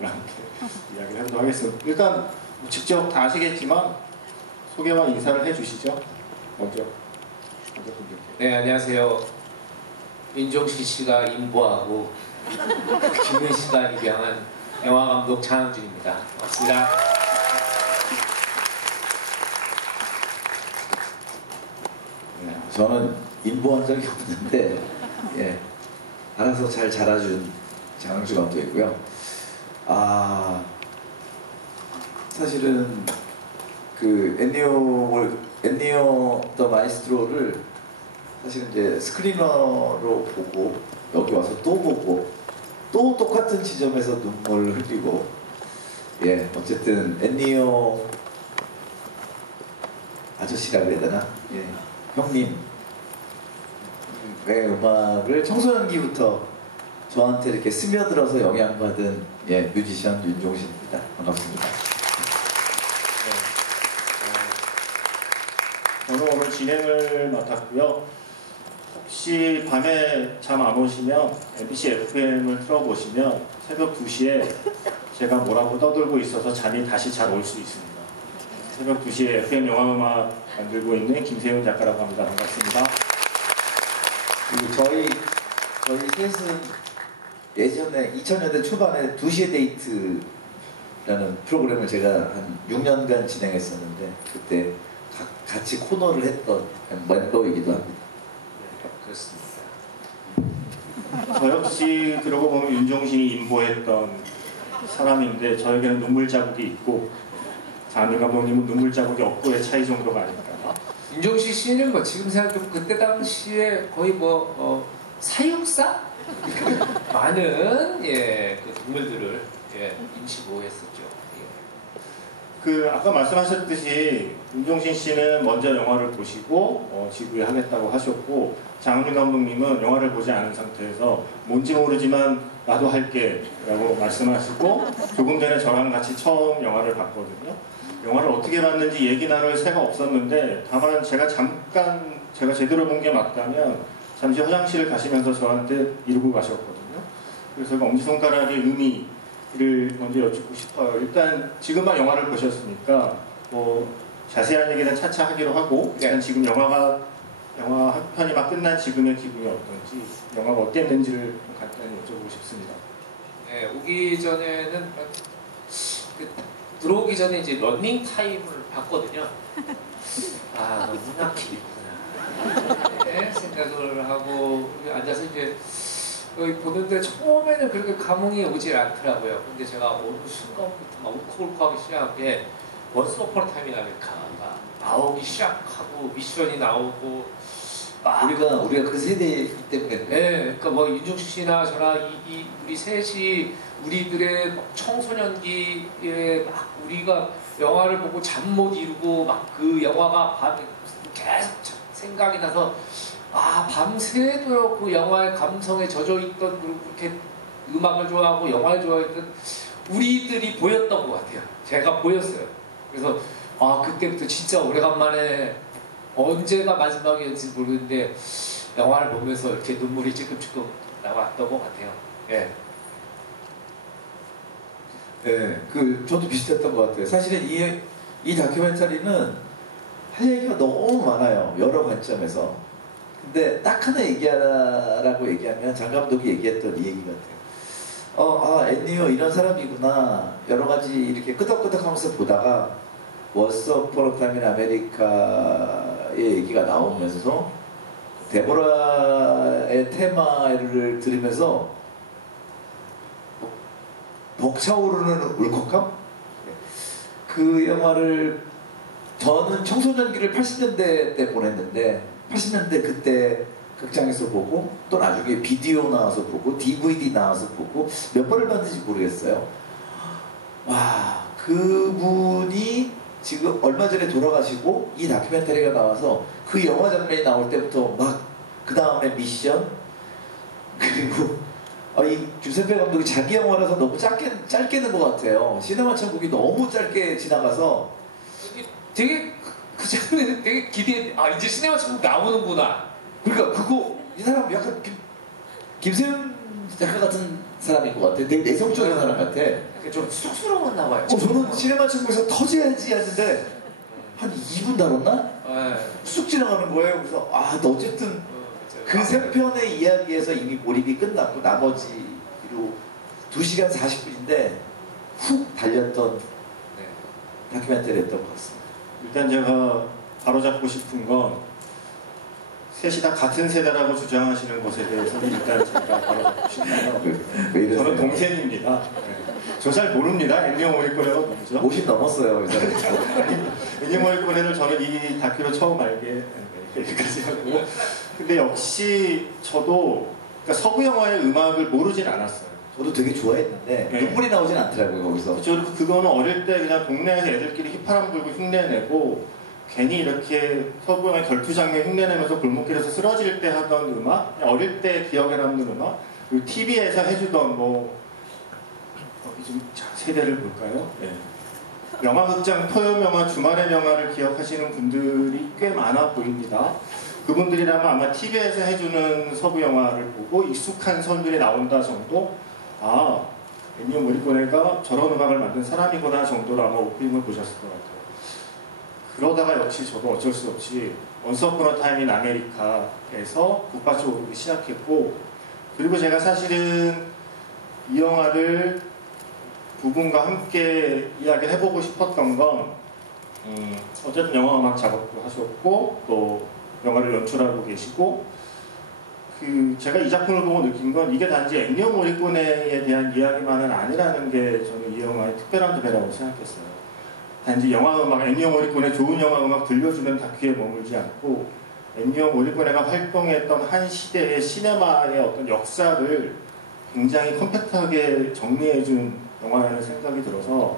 분들과 함께 이야기를 해보도록 하겠습니다. 일단 직접 다 아시겠지만 소개와 인사를 해주시죠. 먼저 분들께. 네, 안녕하세요. 윤종신 씨가 인보하고 김현 씨가 입양한 영화감독 장항준입니다. 반갑습니다. 네, 저는 인보한 적이 없는데 예, 알아서 잘 자라준 장항준 감독이고요. 사실은 그 엔니오 더 마이스트로를 사실 이제 스크리너로 보고 여기 와서 또 보고 또 똑같은 지점에서 눈물 흘리고 예, 어쨌든 엔니오 아저씨라고 해야 되나? 예, 형님의 음악을 청소년기부터 저한테 이렇게 스며들어서 영향받은 예, 뮤지션 윤종신입니다. 반갑습니다. 저는 오늘 진행을 맡았고요. 혹시 밤에 잠 안 오시면 MBC FM을 틀어보시면 새벽 2시에 제가 뭐라고 떠들고 있어서 잠이 다시 잘 올 수 있습니다. 새벽 2시에 FM 영화음악 만들고 있는 김세훈 작가라고 합니다. 반갑습니다. 그리고 저희 셋은 예전에 2000년대 초반에 2시의 데이트라는 프로그램을 제가 한 6년간 진행했었는데 그때 같이 코너를 했던 멤버이기도 합니다. 네, 그렇습니다. 저 역시 그러고 보면 윤종신이 인보했던 사람인데 저에게는 눈물 자국이 있고 장항준 감독님은 눈물 자국이 없고의 차이 정도가 아닐까. 윤종신 씨는 뭐 지금 생각해보면 그때 당시에 거의 사육사? 많은 그 동물들을 임시 보호했었죠. 아까 말씀하셨듯이 윤종신 씨는 먼저 영화를 보시고 지구에 하겠다고 하셨고 장항준 감독님은 영화를 보지 않은 상태에서 뭔지 모르지만 나도 할게 라고 말씀하시고 조금 전에 저랑 같이 처음 영화를 봤거든요. 영화를 어떻게 봤는지 얘기 나눌 새가 없었는데 다만 제가 제대로 본 게 맞다면 잠시 화장실을 가시면서 저한테 이러고 가셨거든요. 그래서 그 엄지손가락의 의미를 먼저 여쭙고 싶어요. 일단 지금만 영화를 보셨으니까 자세한 얘기는 차차 하기로 하고 일단 지금 영화 한 편이 막 끝난 지금의 기분이 어떤지 영화가 어땠는지를 간단히 여쭤보고 싶습니다. 네, 오기 전에는 들어오기 전에 이제 러닝 타임을 봤거든요. 너무나 길구나. 네, 생각을 하고 앉아서 이제 여기 보는데 처음에는 그렇게 감흥이 오질 않더라고요. 근데 제가 어느 순간부터 막 울컥울컥하기 시작한 게 원스 어폰 어 타임 인 아메리카가 나오기 시작하고 미션이 나오고 우리가 그 세대이기 때문에 네, 그러니까 윤종신 씨나 저나 우리 셋이 우리들의 청소년기에 막 우리가 영화를 보고 잠 못 이루고 막 그 영화가 밤에 계속 생각이 나서 밤새도록 그 영화의 감성에 젖어있던 그리고 그렇게 음악을 좋아하고 영화를 좋아했던 우리들이 보였던 것 같아요. 제가 보였어요. 그래서 그때부터 진짜 오래간만에 언제가 마지막이었는지 모르는데 영화를 보면서 이렇게 눈물이 찔끔찔끔 나왔던 것 같아요. 예. 네, 저도 비슷했던 것 같아요. 사실은 이 다큐멘터리는 할 얘기가 너무 많아요. 여러 관점에서. 근데 딱 하나 얘기하라고 얘기하면 장 감독이 얘기했던 이 얘기 같아요. 엔니오 이런 사람이구나. 여러 가지 이렇게 끄덕끄덕 하면서 보다가 원스 어폰 어 타임 인 아메리카의 얘기가 나오면서 데보라의 테마를 들으면서 벅차오르는 울컥함? 그 영화를 저는 청소년기를 80년대 때 보냈는데 80년대 그때 극장에서 보고 또 나중에 비디오 나와서 보고 DVD 나와서 보고 몇 번을 봤는지 모르겠어요. 와, 그분이 지금 얼마 전에 돌아가시고 이 다큐멘터리가 나와서 그 영화 장면이 나올 때부터 막 그 다음에 미션 그리고 이 주세페 감독이 자기 영화라서 너무 짧게 는 것 같아요. 시네마 천국이 너무 짧게 지나가서 되게 그 장면에 되게 기대해. 이제 시네마 천국 나오는구나. 그러니까 이 사람 약간 김세훈 작가 같은 사람인 것 같아. 되게 내성적인 사람 같아. 좀 쑥스러웠나 봐요. 저는 시네마 친구에서 터져야지 했는데 한 2분 다뤘나? 네. 쑥 지나가는 거예요. 그래서 너 어쨌든 그 세 편의 이야기에서 이미 몰입이 끝났고 나머지로 2시간 40분인데 훅 달렸던 네. 다큐멘터리였던 것 같습니다. 일단 제가 바로잡고 싶은 건 셋이 다 같은 세대라고 주장하시는 것에 대해서는 일단 제가 바로잡고 싶네요. 왜 이러세요? 저는 동생입니다. 네. 저 잘 모릅니다. 엔니오 모리코네가 누구죠? 50 넘었어요. 이 사람이. 엔니오 모리코네를 저는 이 다큐로 처음 알게 여기까지 하고, 근데 역시 저도 그러니까 서구 영화의 음악을 모르진 않았어요. 저도 되게 좋아했는데 네. 눈물이 나오진 않더라고요 거기서. 저는 그거는 어릴 때 그냥 동네에서 애들끼리 휘파람 불고 흉내내고 괜히 이렇게 서구 영화의 결투 장면 흉내내면서 골목길에서 쓰러질 때 하던 음악, 그냥 어릴 때 기억에 남는 음악, 그리고 TV에서 해주던 좀 세대를 볼까요? 네. 영화극장, 토요명화, 주말의 명화를 기억하시는 분들이 꽤 많아 보입니다. 그분들이라면 아마 TV에서 해주는 서부 영화를 보고 익숙한 선들이 나온다 정도, 엔니오 모리코네가 저런 음악을 만든 사람이구나 정도로 아마 오프닝을 보셨을 것 같아요. 그러다가 역시 저도 어쩔 수 없이 원스 어폰 어 타임 인 아메리카에서 북받쳐 오르기 시작했고, 그리고 제가 사실은 이 영화를 부분과 함께 이야기를 해보고 싶었던 건 어쨌든 영화 음악 작업도 하셨고 또 영화를 연출하고 계시고, 제가 이 작품을 보고 느낀 건 이게 단지 엔니오 모리코네에 대한 이야기만은 아니라는 게 저는 이 영화의 특별한 점이라고 생각했어요. 단지 영화 음악, 엔니오 모리코네 좋은 영화 음악 들려주는 다큐에 머물지 않고 엔니오 모리코네가 활동했던 한 시대의 시네마의 어떤 역사를 굉장히 컴팩트하게 정리해준 영화라는 생각이 들어서,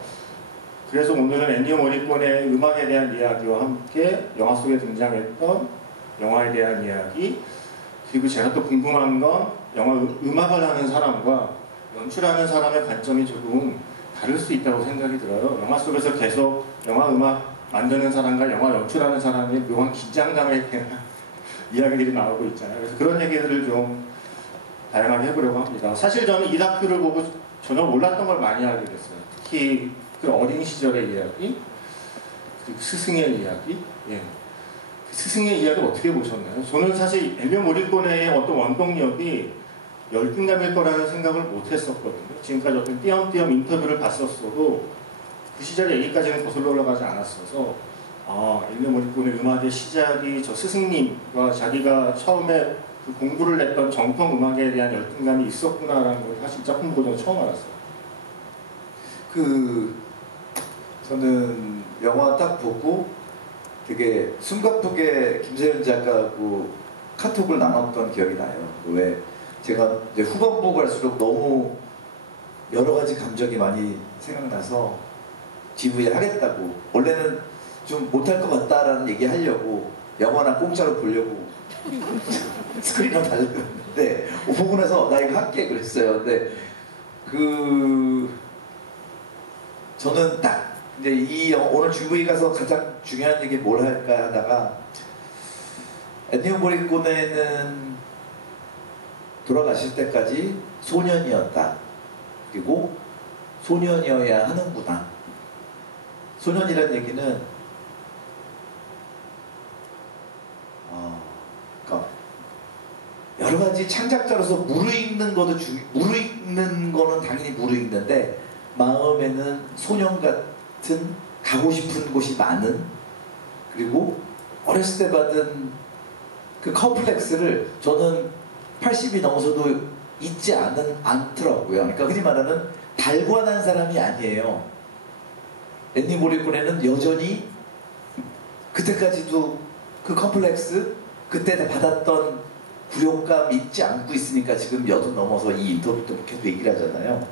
그래서 오늘은 엔니오 모리코네의 음악에 대한 이야기와 함께 영화 속에 등장했던 영화에 대한 이야기, 그리고 제가 또 궁금한 건 영화 음악을 하는 사람과 연출하는 사람의 관점이 조금 다를 수 있다고 생각이 들어요. 영화 속에서 계속 영화 음악 만드는 사람과 영화 연출하는 사람의 묘한 긴장감에 대한 이야기들이 나오고 있잖아요. 그래서 그런 얘기들을 좀 다양하게 해보려고 합니다. 사실 저는 이 다큐를 보고 전혀 몰랐던 걸 많이 알게 됐어요. 특히 그 어린 시절의 이야기, 그리고 스승의 이야기. 예. 스승의 이야기를 어떻게 보셨나요? 저는 사실 엔니오 모리코네의 어떤 원동력이 열등감일 거라는 생각을 못 했었거든요. 지금까지 어떤 띄엄띄엄 인터뷰를 봤었어도 그 시절의 얘기까지는 거슬러 올라가지 않았어서, 엔니오 모리코네 음악의 시작이 저 스승님과 자기가 처음에 그 공부를 했던 정통 음악에 대한 열등감이 있었구나라는 걸 사실 작품 보고 처음 알았어요. 저는 영화 딱 보고 되게 숨가쁘게 김세현 작가하고 카톡을 나눴던 기억이 나요. 왜 제가 이제 후반부 갈수록 너무 여러 가지 감정이 많이 생각나서 GV 하겠다고, 원래는 좀 못할 것 같다라는 얘기 하려고 영화나 공짜로 보려고 스크린을 달렸는데 보고 나서 나 이거 할게 그랬어요. 근데 저는 딱 이제 이 오늘 GV 가서 가장 중요한 얘기 뭘 할까 하다가, 엔니오 모리코네는 돌아가실 때까지 소년이었다. 그리고 소년이어야 하는구나. 소년이라는 얘기는 그러니까 여러 가지 창작자로서 무르익는 거는 당연히 무르익는데 마음에는 소년 같은 가고 싶은 곳이 많은, 그리고 어렸을 때 받은 그 컴플렉스를 저는 80이 넘어서도 잊지 않더라고요. 그러니까 흔히 말하는 달관한 사람이 아니에요. 엔니오 모리코네는 여전히 그때까지도 그 컴플렉스, 그때 받았던 굴욕감 잊지 않고 있으니까 지금 80 넘어서 이 인터뷰 때 계속 얘기를 하잖아요.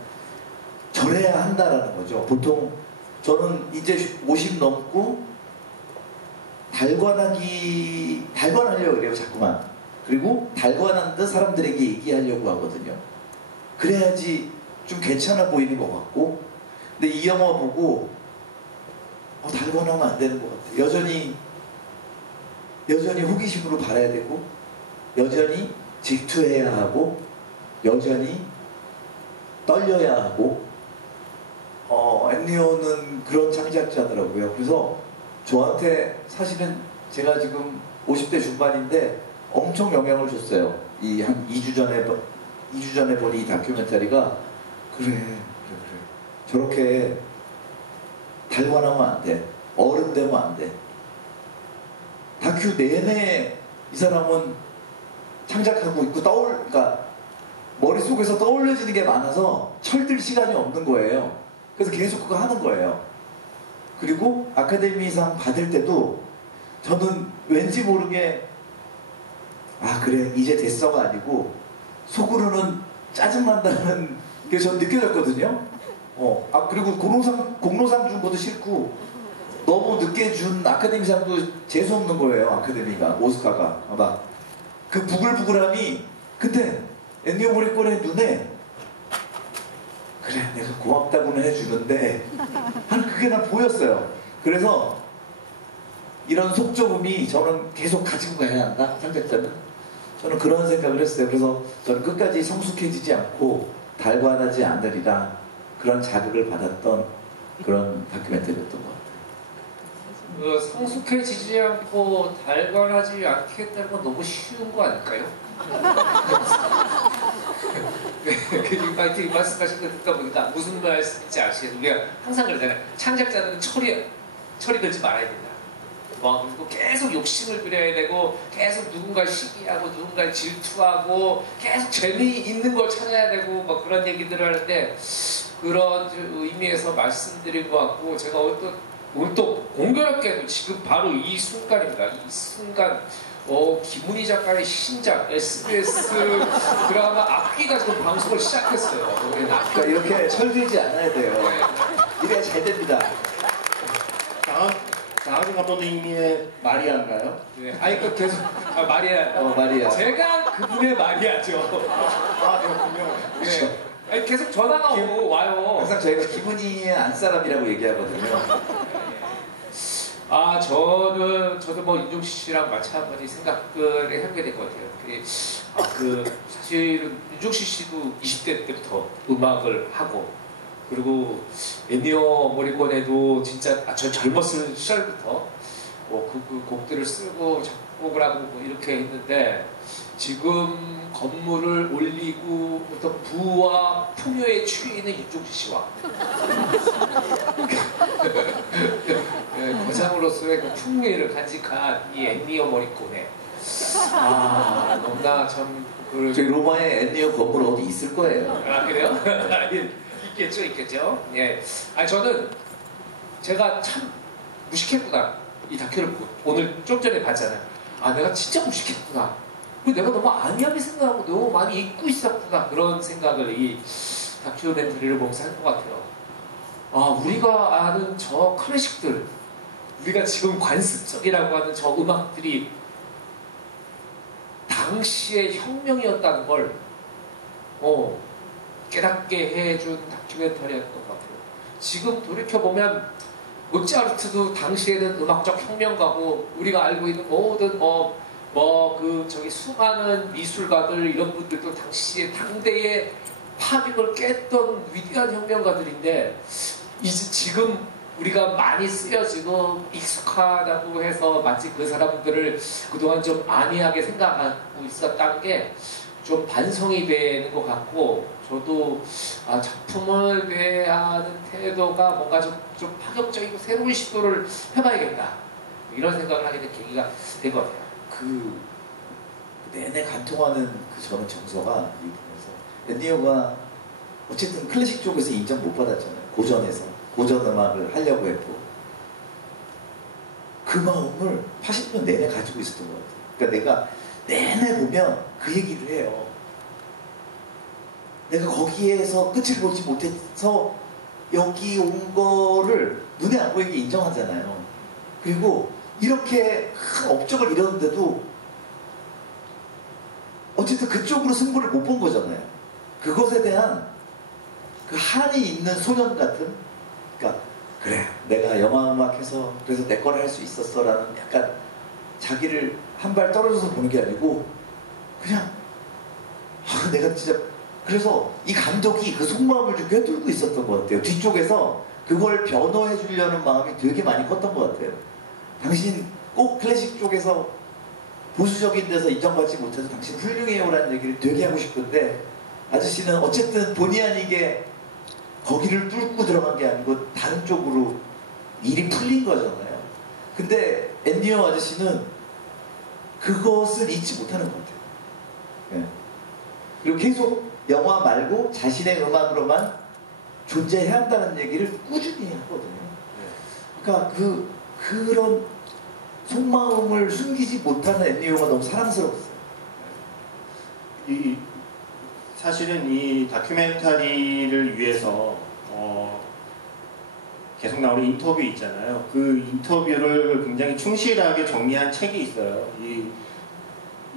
저래야 한다라는 거죠. 보통 저는 이제 50 넘고 달관하려고 그래요, 자꾸만. 그리고 달관한 듯 사람들에게 얘기하려고 하거든요. 그래야지 좀 괜찮아 보이는 것 같고. 근데 이 영화 보고 달관하면 안 되는 것 같아요. 여전히 호기심으로 바라야 되고, 여전히 질투해야 하고, 여전히 떨려야 하고 앤리오는 그런 창작자더라고요. 그래서 저한테 사실은 제가 지금 50대 중반인데 엄청 영향을 줬어요. 이 한 2주 전에 본 이 다큐멘터리가 그래. 저렇게 달관하면 안 돼. 어른 되면 안 돼. 다큐 내내 이 사람은 창작하고 있고 그러니까 머릿속에서 떠올려지는 게 많아서 철들 시간이 없는 거예요. 그래서 계속 그거 하는 거예요. 그리고 아카데미상 받을 때도 저는 왠지 모르게 그래 이제 됐어가 아니고 속으로는 짜증난다는 게 전 느껴졌거든요. 그리고 공로상 준 것도 싫고 너무 늦게 준 아카데미상도 재수없는 거예요. 아카데미가 오스카가 막 그 부글부글함이 근데 엔니오 모리코네 눈에 그래 내가 고맙다고는 해주는데 그게 난 보였어요. 그래서 이런 속좁음이 저는 계속 가지고 가야 한다. 창작자는 저는 그런 생각을 했어요. 그래서 저는 끝까지 성숙해지지 않고 달관하지 않으리라 그런 자극을 받았던 그런 다큐멘터리였던 것 같아요. 성숙해지지 않고 달관하지 않겠다는 건 너무 쉬운 거 아닐까요? 그 말씀하신 거 듣다 보니까 무슨 말씀인지 아시겠어요? 우리가 항상 그러잖아요. 창작자는 철이 들지 말아야 된다. 그리고 계속 욕심을 부려야 되고 계속 누군가를 시기하고 누군가를 질투하고 계속 재미있는 걸 찾아야 되고 막 그런 얘기들을 하는데 그런 의미에서 말씀드린 것 같고 제가 오늘 또 공교롭게도 지금 바로 이 순간입니다. 이 순간 김은희 작가의 신작 SBS 드라마 악기가 지금 방송을 시작했어요. 그러니까 이렇게 철들지 않아야 돼요. 이래야 잘 됩니다. 장하준 감독님의 마리아인가요? 네, 그 계속 마리아. 마리아. 제가 그분의 마리아죠. 그렇군요. 네. 계속 전화가 오고 와요. 항상 저희가 기분이의 안사람이라고 얘기하거든요. 저도 뭐 윤종신 씨랑 마찬가지 생각을 하게 된 것 같아요. 사실은 윤종신 씨도 20대 때부터 음악을 하고 그리고 엔니오 모리코네도 진짜 저 젊었을 시절부터 그 곡들을 쓰고 작곡을 하고 이렇게 했는데 지금 건물을 올리고 어떤 부와 풍요에 취해 있는 윤종신 씨와 거장으로서의 그 풍요를 간직한 이 엔니오 모리코네 너무나 참 저희 로마에 엔니오 건물 어디 있을 거예요. 그래요? 있겠죠. 예. 저는 제가 참 무식했구나. 이 다큐를 보고 오늘 좀 전에 봤잖아요. 내가 진짜 무식했구나. 내가 너무 안이하게 생각하고 너무 많이 잊고 있었구나. 그런 생각을 이 다큐멘터리를 보면서 한 것 같아요. 우리가 아는 저 클래식들, 우리가 지금 관습적이라고 하는 저 음악들이 당시의 혁명이었다는 걸 깨닫게 해준 다큐멘터리였던 것 같아요. 지금 돌이켜보면 모차르트도 당시에는 음악적 혁명가고 우리가 알고 있는 모든 수많은 미술가들 이런 분들도 당시에 당대의 파빅을 깼던 위대한 혁명가들인데 이제 지금 우리가 많이 쓰여지고 익숙하다고 해서 마치 그 사람들을 그동안 좀 안이하게 생각하고 있었다는 게 좀 반성이 되는 것 같고 저도 작품을 대하는 태도가 뭔가 좀 파격적이고 새로운 시도를 해봐야겠다 이런 생각을 하게 된 계기가 된 것 같아요. 그 내내 관통하는 저는 정서가 이 부분에서 엔니오가 어쨌든 클래식 쪽에서 인정 못 받았잖아요. 고전 음악을 하려고 했고 그 마음을 80년 내내 가지고 있었던 것 같아요. 그러니까 내가 내내 보면 그 얘기를 해요. 내가 거기에서 끝을 보지 못해서 여기 온 거를 눈에 안 보이게 인정하잖아요. 그리고 이렇게 큰 업적을 이뤘는데도 어쨌든 그쪽으로 승부를 못 본 거잖아요. 그것에 대한 그 한이 있는 소년 같은, 그러니까 그래 내가 영화음악 해서 그래서 내 걸 할 수 있었어 라는 약간 자기를 한 발 떨어져서 보는 게 아니고 그냥 내가 진짜 그래서 이 감독이 그 속마음을 좀 꿰뚫고 있었던 것 같아요. 뒤쪽에서 그걸 변호해 주려는 마음이 되게 많이 컸던 것 같아요. 당신 꼭 클래식 쪽에서 보수적인 데서 인정받지 못해서 당신 훌륭해요라는 얘기를 되게 하고 싶은데 아저씨는 어쨌든 본의 아니게 거기를 뚫고 들어간 게 아니고 다른 쪽으로 일이 풀린 거잖아요. 근데 앤디오 아저씨는 그것을 잊지 못하는 것 같아요. 네. 그리고 계속 영화 말고 자신의 음악으로만 존재해야 한다는 얘기를 꾸준히 하거든요. 그러니까 그런 속마음을 숨기지 못하는 앤디오가 너무 사랑스러웠어요. 사실은 이 다큐멘터리를 위해서 계속 나오는 인터뷰 있잖아요. 그 인터뷰를 굉장히 충실하게 정리한 책이 있어요. 이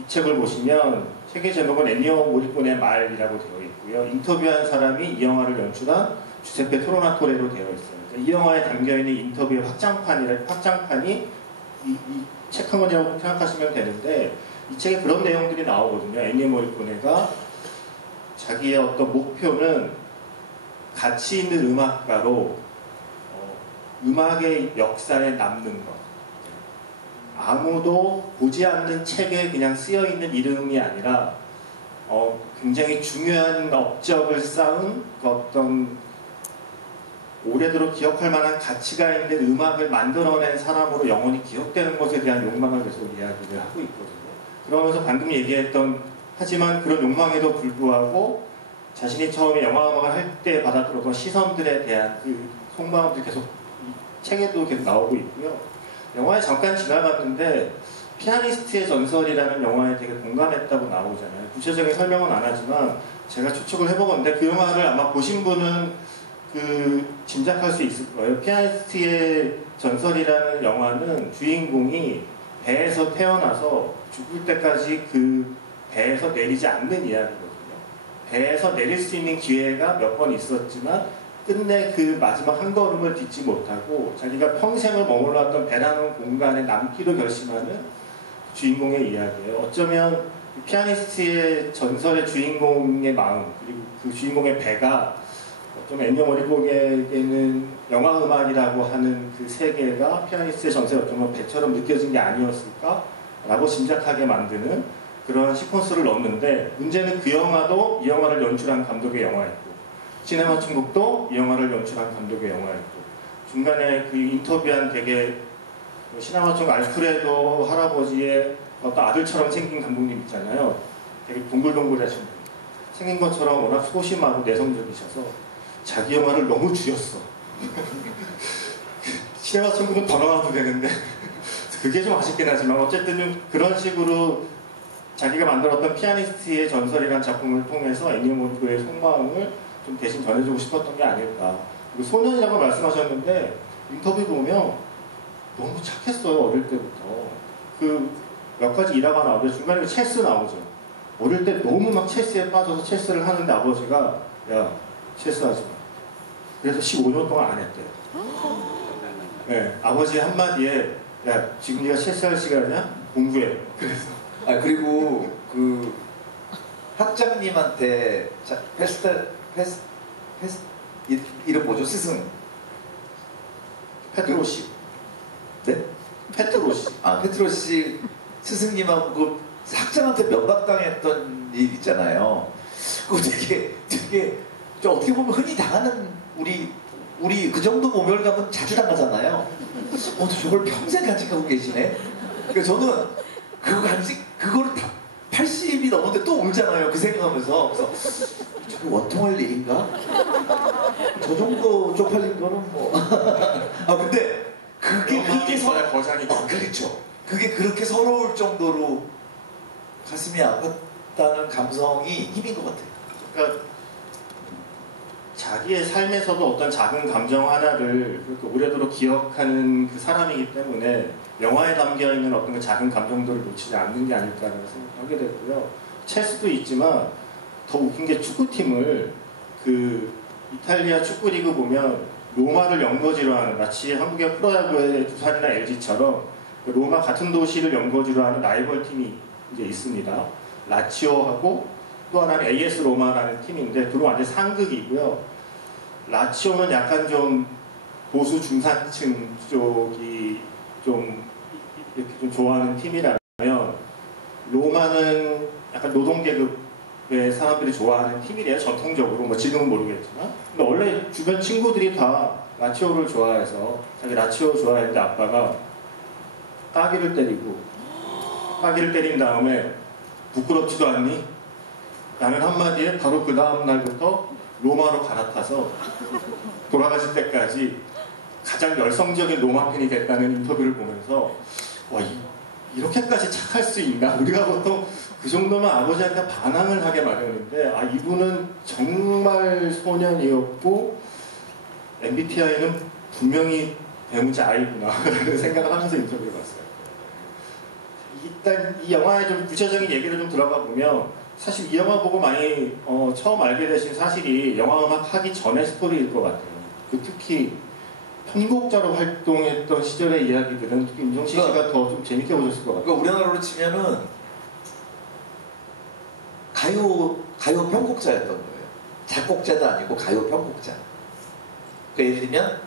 책을 보시면 책의 제목은 엔니오 모리코네 말이라고 되어 있고요. 인터뷰한 사람이 이 영화를 연출한 주세페 토로나토레로 되어 있어요. 그러니까 이 영화에 담겨있는 인터뷰의 확장판이 이 책 한 권이라고 생각하시면 되는데 이 책에 그런 내용들이 나오거든요. 엔니오 모리코네가 자기의 어떤 목표는 가치 있는 음악가로 음악의 역사에 남는 것. 아무도 보지 않는 책에 그냥 쓰여있는 이름이 아니라 굉장히 중요한 업적을 쌓은 그 어떤 오래도록 기억할 만한 가치가 있는 음악을 만들어낸 사람으로 영원히 기억되는 것에 대한 욕망을 계속 이야기를 하고 있거든요. 그러면서 방금 얘기했던 하지만 그런 욕망에도 불구하고 자신이 처음에 영화 음악을 할 때 받아들었던 시선들에 대한 그 속마음들이 계속 이 책에도 계속 나오고 있고요. 영화에 잠깐 지나갔는데 피아니스트의 전설이라는 영화에 되게 공감했다고 나오잖아요. 구체적인 설명은 안 하지만 제가 추측을 해보건데 그 영화를 아마 보신 분은 짐작할 수 있을 거예요. 피아니스트의 전설이라는 영화는 주인공이 배에서 태어나서 죽을 때까지 그 배에서 내리지 않는 이야기거든요. 배에서 내릴 수 있는 기회가 몇 번 있었지만 끝내 그 마지막 한 걸음을 딛지 못하고 자기가 평생을 머물렀던 배라는 공간에 남기로 결심하는 주인공의 이야기예요. 어쩌면 피아니스트의 전설의 주인공의 마음 그리고 그 주인공의 배가 좀 엔니오 모리코네에게는 영화 음악이라고 하는 그 세계가 피아니스트의 전설이 어쩌면 배처럼 느껴진 게 아니었을까라고 짐작하게 만드는 그런 시퀀스를 넣었는데 문제는 그 영화도 이 영화를 연출한 감독의 영화였고 시네마 천국도 이 영화를 연출한 감독의 영화였고 중간에 그 인터뷰한 되게 시네마 천국 알프레도 할아버지의 어떤 아들처럼 생긴 감독님 있잖아요. 되게 동글동글하신 분. 생긴 것처럼 워낙 소심하고 내성적이셔서 자기 영화를 너무 줄였어. 시네마 천국은 더 나와도 되는데 그게 좀 아쉽긴 하지만 어쨌든 좀 그런 식으로 자기가 만들었던 피아니스트의 전설이라는 작품을 통해서 엔니오 모리코네의 속마음을 좀 대신 전해주고 싶었던 게 아닐까. 그리고 소년이라고 말씀하셨는데 인터뷰 보면 너무 착했어요. 어릴 때부터. 그 몇 가지 일화가 나오는데 중간에 체스 나오죠. 어릴 때 너무 막 체스에 빠져서 체스를 하는데 아버지가 야 체스 하지 마. 그래서 15년 동안 안 했대요. 네, 아버지 한마디에 야 지금 네가 체스할 시간이냐? 공부해. 그래서 그리고 그 학장님한테 이름 뭐죠? 스승 페트로시. 네? 페트로시. 페트로시 스승님하고 그 학장한테 면박당했던 일 있잖아요. 그거 되게 좀 어떻게 보면 흔히 당하는 우리 그 정도 모멸감은 자주 당하잖아요. 저걸 평생 간직하고 계시네. 그러니까 저는 그거를 다 80이 넘었는데 또 울잖아요. 그 생각하면서. 그래서 저게 원통할 일인가? 저 정도 쪽팔린 거는 뭐. 근데 그게 그렇게 거장이 그렇죠. 그게 그렇게 서러울 정도로 가슴이 아팠다는 감성이 힘인 것 같아요. 그러니까 자기의 삶에서도 어떤 작은 감정 하나를 그렇게 오래도록 기억하는 그 사람이기 때문에 영화에 담겨있는 어떤 그 작은 감정들을 놓치지 않는 게 아닐까라는 생각을 하게 됐고요. 체스도 있지만 더 웃긴 게 축구팀을 그 이탈리아 축구리그 보면 로마를 연고지로 하는 마치 한국의 프로야구의 두산이나 LG처럼 로마 같은 도시를 연고지로 하는 라이벌 팀이 이제 있습니다. 라치오하고 또 하나는 AS 로마라는 팀인데 둘은 완전 상극이고요. 라치오는 약간 좀 보수 중산층 쪽이 좀 이렇게 좀 좋아하는 팀이라면 로마는 약간 노동계급의 사람들이 좋아하는 팀이래요. 전통적으로 뭐 지금은 모르겠지만. 근데 원래 주변 친구들이 다 라치오를 좋아해서 자기 라치오 좋아했는데 아빠가 따귀를 때린 다음에 부끄럽지도 않니? 나는 한마디에 바로 그 다음 날부터 로마로 갈아타서 돌아가실 때까지 가장 열성적인 로마 팬이 됐다는 인터뷰를 보면서 와 이렇게까지 착할 수 있나? 우리가 보통 그 정도면 아버지한테 반항을 하게 마련인데 이분은 정말 소년이었고 MBTI는 분명히 배우자 아이구나 라는 생각을 하면서 인터뷰를 봤어요. 일단 이 영화의 좀 구체적인 얘기를 좀 들어가 보면 사실 이 영화 보고 많이 처음 알게 되신 사실이 영화 음악 하기 전의 스토리일 것 같아요. 특히 편곡자로 활동했던 시절의 이야기들은 특히 임종신 씨가 더 좀 재밌게 보셨을 것 같아요. 그러니까 우리나라로 치면은 가요 편곡자였던 거예요. 작곡자도 아니고 가요 편곡자. 그러니까 예를 들면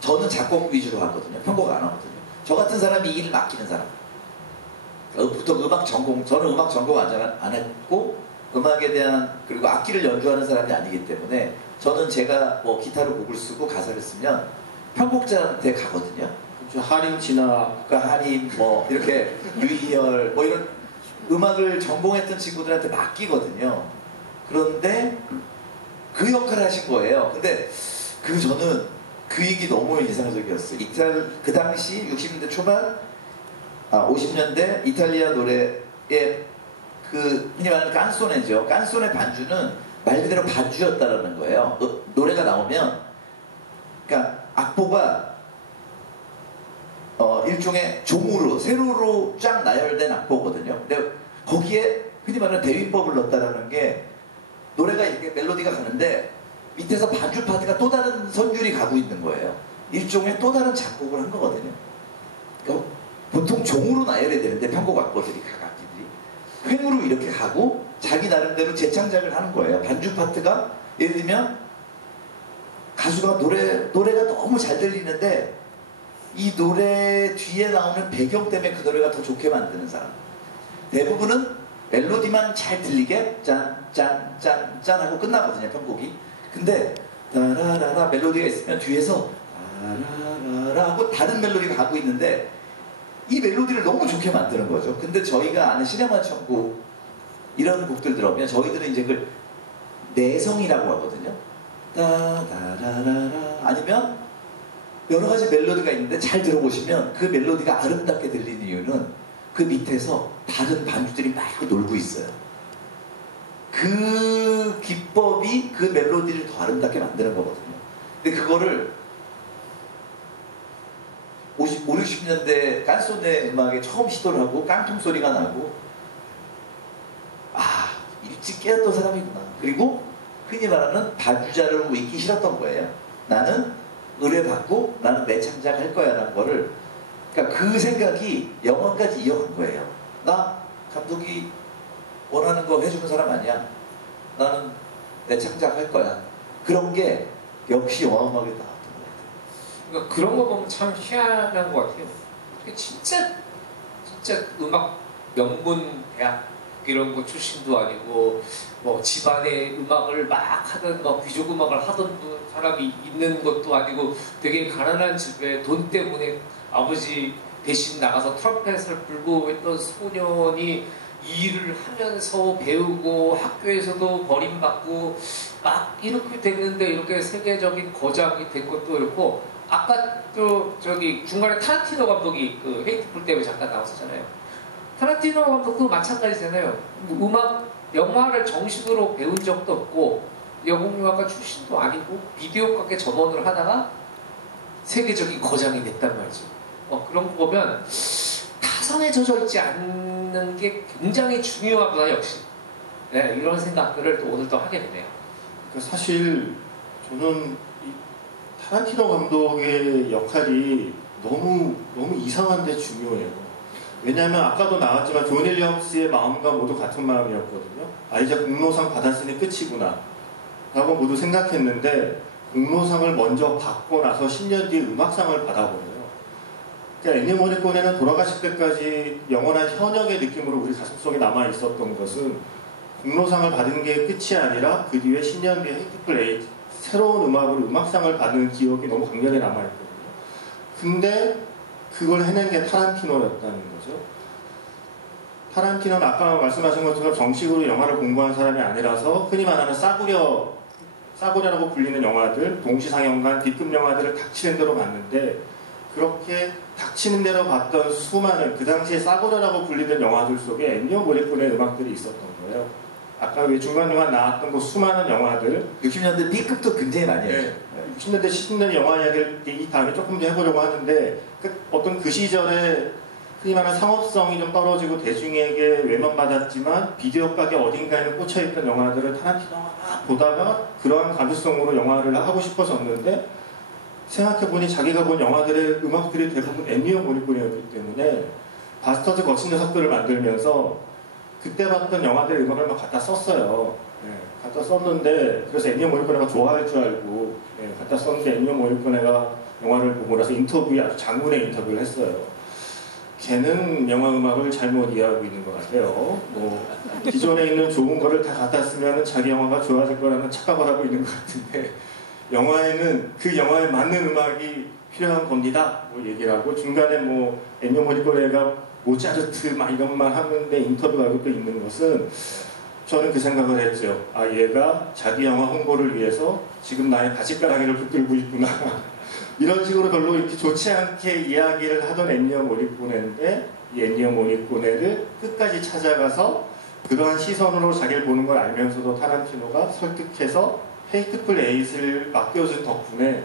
저는 작곡 위주로 하거든요. 편곡 안 하거든요. 저 같은 사람이 이 일을 맡기는 사람. 보통 음악 전공, 저는 음악 전공 안 했고 음악에 대한 그리고 악기를 연주하는 사람이 아니기 때문에 저는 제가 뭐 기타로 곡을 쓰고 가사를 쓰면 편곡자한테 가거든요. 그렇죠. 하림 진아, 그러니까 하림 뭐 이렇게 유희열 뭐 이런 음악을 전공했던 친구들한테 맡기거든요. 그런데 그 역할을 하신 거예요. 근데 저는 그 얘기 너무 인상적이었어요. 그 당시 60년대 초반 50년대 이탈리아 노래의 그 흔히 말하는 깐소네죠. 깐소네 반주는 말 그대로 반주였다라는 거예요. 노래가 나오면 그러니까 악보가 일종의 종으로 세로로 쫙 나열된 악보거든요. 근데 거기에 흔히 말하는 대위법을 넣었다라는 게 노래가 이렇게 멜로디가 가는데 밑에서 반주 파트가 또 다른 선율이 가고 있는 거예요. 일종의 또 다른 작곡을 한 거거든요. 그러니까 보통 종으로 나열해야 되는데 편곡 악보들이 각 악기들이 횡으로 이렇게 가고 자기 나름대로 재창작을 하는 거예요. 반주 파트가 예를 들면 가수가 노래가 너무 잘 들리는데 이 노래 뒤에 나오는 배경 때문에 그 노래가 더 좋게 만드는 사람. 대부분은 멜로디만 잘 들리게 짠짠짠짠 하고 끝나거든요. 편곡이. 근데 라라라라 멜로디가 있으면 뒤에서 라라라라 하고 다른 멜로디가 가고 있는데 이 멜로디를 너무 좋게 만드는 거죠. 근데 저희가 아는 시네마 천국 이런 곡들 들어오면 저희들은 이제 그걸 내성이라고 하거든요. 따다라라라 아니면 여러 가지 멜로디가 있는데 잘 들어보시면 그 멜로디가 아름답게 들리는 이유는 그 밑에서 다른 반주들이 막 놀고 있어요. 그 기법이 그 멜로디를 더 아름답게 만드는 거거든요. 근데 그거를 50, 60년대 깐소네 음악에 처음 시도를 하고 깡통 소리가 나고 일찍 깨었던 사람이구나. 그리고 흔히 말하는 반주자를 있기 싫었던 거예요. 나는 의뢰받고 나는 내 창작할 거야 라는 거를 그러니까 그 생각이 영화까지 이어간 거예요. 나 감독이 원하는 거 해주는 사람 아니야. 나는 내 창작할 거야. 그런 게 역시 영화음악에 나왔던 것 같아요. 그러니까 그런 거 보면 참 희한한 것 같아요. 진짜 음악 명문 대학 이런 거 출신도 아니고 뭐 집안에 음악을 막 하던 뭐 귀족 음악을 하던 사람이 있는 것도 아니고 되게 가난한 집에 돈 때문에 아버지 대신 나가서 트럼펫을 불고 했던 소년이 이 일을 하면서 배우고 학교에서도 버림받고 막 이렇게 됐는데 이렇게 세계적인 거장이 된 것도 그렇고 아까 저기 중간에 타란티노 감독이 그 헤이트풀 때문에 잠깐 나왔었잖아요. 타란티노 감독도 마찬가지잖아요. 음악, 영화를 정식으로 배운 적도 없고 영국영화과 출신도 아니고 비디오 가게 전원을 하다가 세계적인 거장이 됐단 말이죠. 그런 거 보면 타성에 젖어 있지 않는 게 굉장히 중요하구나 역시. 네, 이런 생각들을 또 오늘 또 하게 되네요. 그러니까 사실 저는 이 타란티노 감독의 역할이 너무 이상한데 중요해요. 왜냐하면 아까도 나왔지만 존 윌리엄스의 마음과 모두 같은 마음이었거든요. 아, 이제 공로상 받았으니 끝이구나 라고 모두 생각했는데 공로상을 먼저 받고 나서 10년 뒤에 음악상을 받아버려요. 그러니까 엔니오 모리코네는 돌아가실 때까지 영원한 현역의 느낌으로 우리 가슴속에 남아 있었던 것은 공로상을 받은 게 끝이 아니라 그 뒤에 10년 뒤에 헤이트풀 에잇 새로운 음악으로 음악상을 받는 기억이 너무 강렬히 남아있거든요. 근데 그걸 해낸 게 타란티노였다는 거죠. 타란티노는 아까 말씀하신 것처럼 정식으로 영화를 공부한 사람이 아니라서 흔히 말하는 싸구려라고 불리는 영화들, 동시상영관, B급 영화들을 닥치는 대로 봤는데 그렇게 닥치는 대로 봤던 수많은 그 당시에 싸구려라고 불리는 영화들 속에 엔니오 모리코네 음악들이 있었던 거예요. 아까 왜 중간중간 나왔던 그 수많은 영화들 60년대 B급도 굉장히 많이 했죠. 60년대, 70년대 영화 이야기를 이 다음에 조금 더 해보려고 하는데 어떤 그 시절에 흔히 말하는 상업성이 좀 떨어지고 대중에게 외면받았지만 비디오 가게 어딘가에는 꽂혀있던 영화들을 타란티노가 막 보다가 그러한 감수성으로 영화를 하고 싶어졌는데 생각해보니 자기가 본 영화들의 음악들이 대부분 엔니오 모리코네였기 때문에 바스터즈 거친 녀석들을 만들면서 그때 봤던 영화들의 음악을 막 갖다 썼어요. 갖다 썼는데 그래서 엔니오 모리코네가 좋아할 줄 알고 갖다 썼는데 엔니오 모리코네가 영화를 보고 나서 인터뷰에 아주 장문의 인터뷰를 했어요. 걔는 영화 음악을 잘못 이해하고 있는 것 같아요. 뭐 기존에 있는 좋은 거를 다 갖다 쓰면 자기 영화가 좋아질 거라는 착각을 하고 있는 것 같은데 영화에는 그 영화에 맞는 음악이 필요한 겁니다. 뭐 얘기를 하고 중간에 뭐 엔니오 모리코네가 모차르트 막 이런만 하는데 인터뷰가 또 있는 것은 저는 그 생각을 했죠. 아, 얘가 자기 영화 홍보를 위해서 지금 나의 바짓가랑이를 붙들고 있구나. 이런 식으로 별로 이렇게 좋지 않게 이야기를 하던 엔니오 모리코네인데 이 엔니오 모리코네를 끝까지 찾아가서 그러한 시선으로 자기를 보는 걸 알면서도 타란티노가 설득해서 헤이트풀 에잇을 맡겨준 덕분에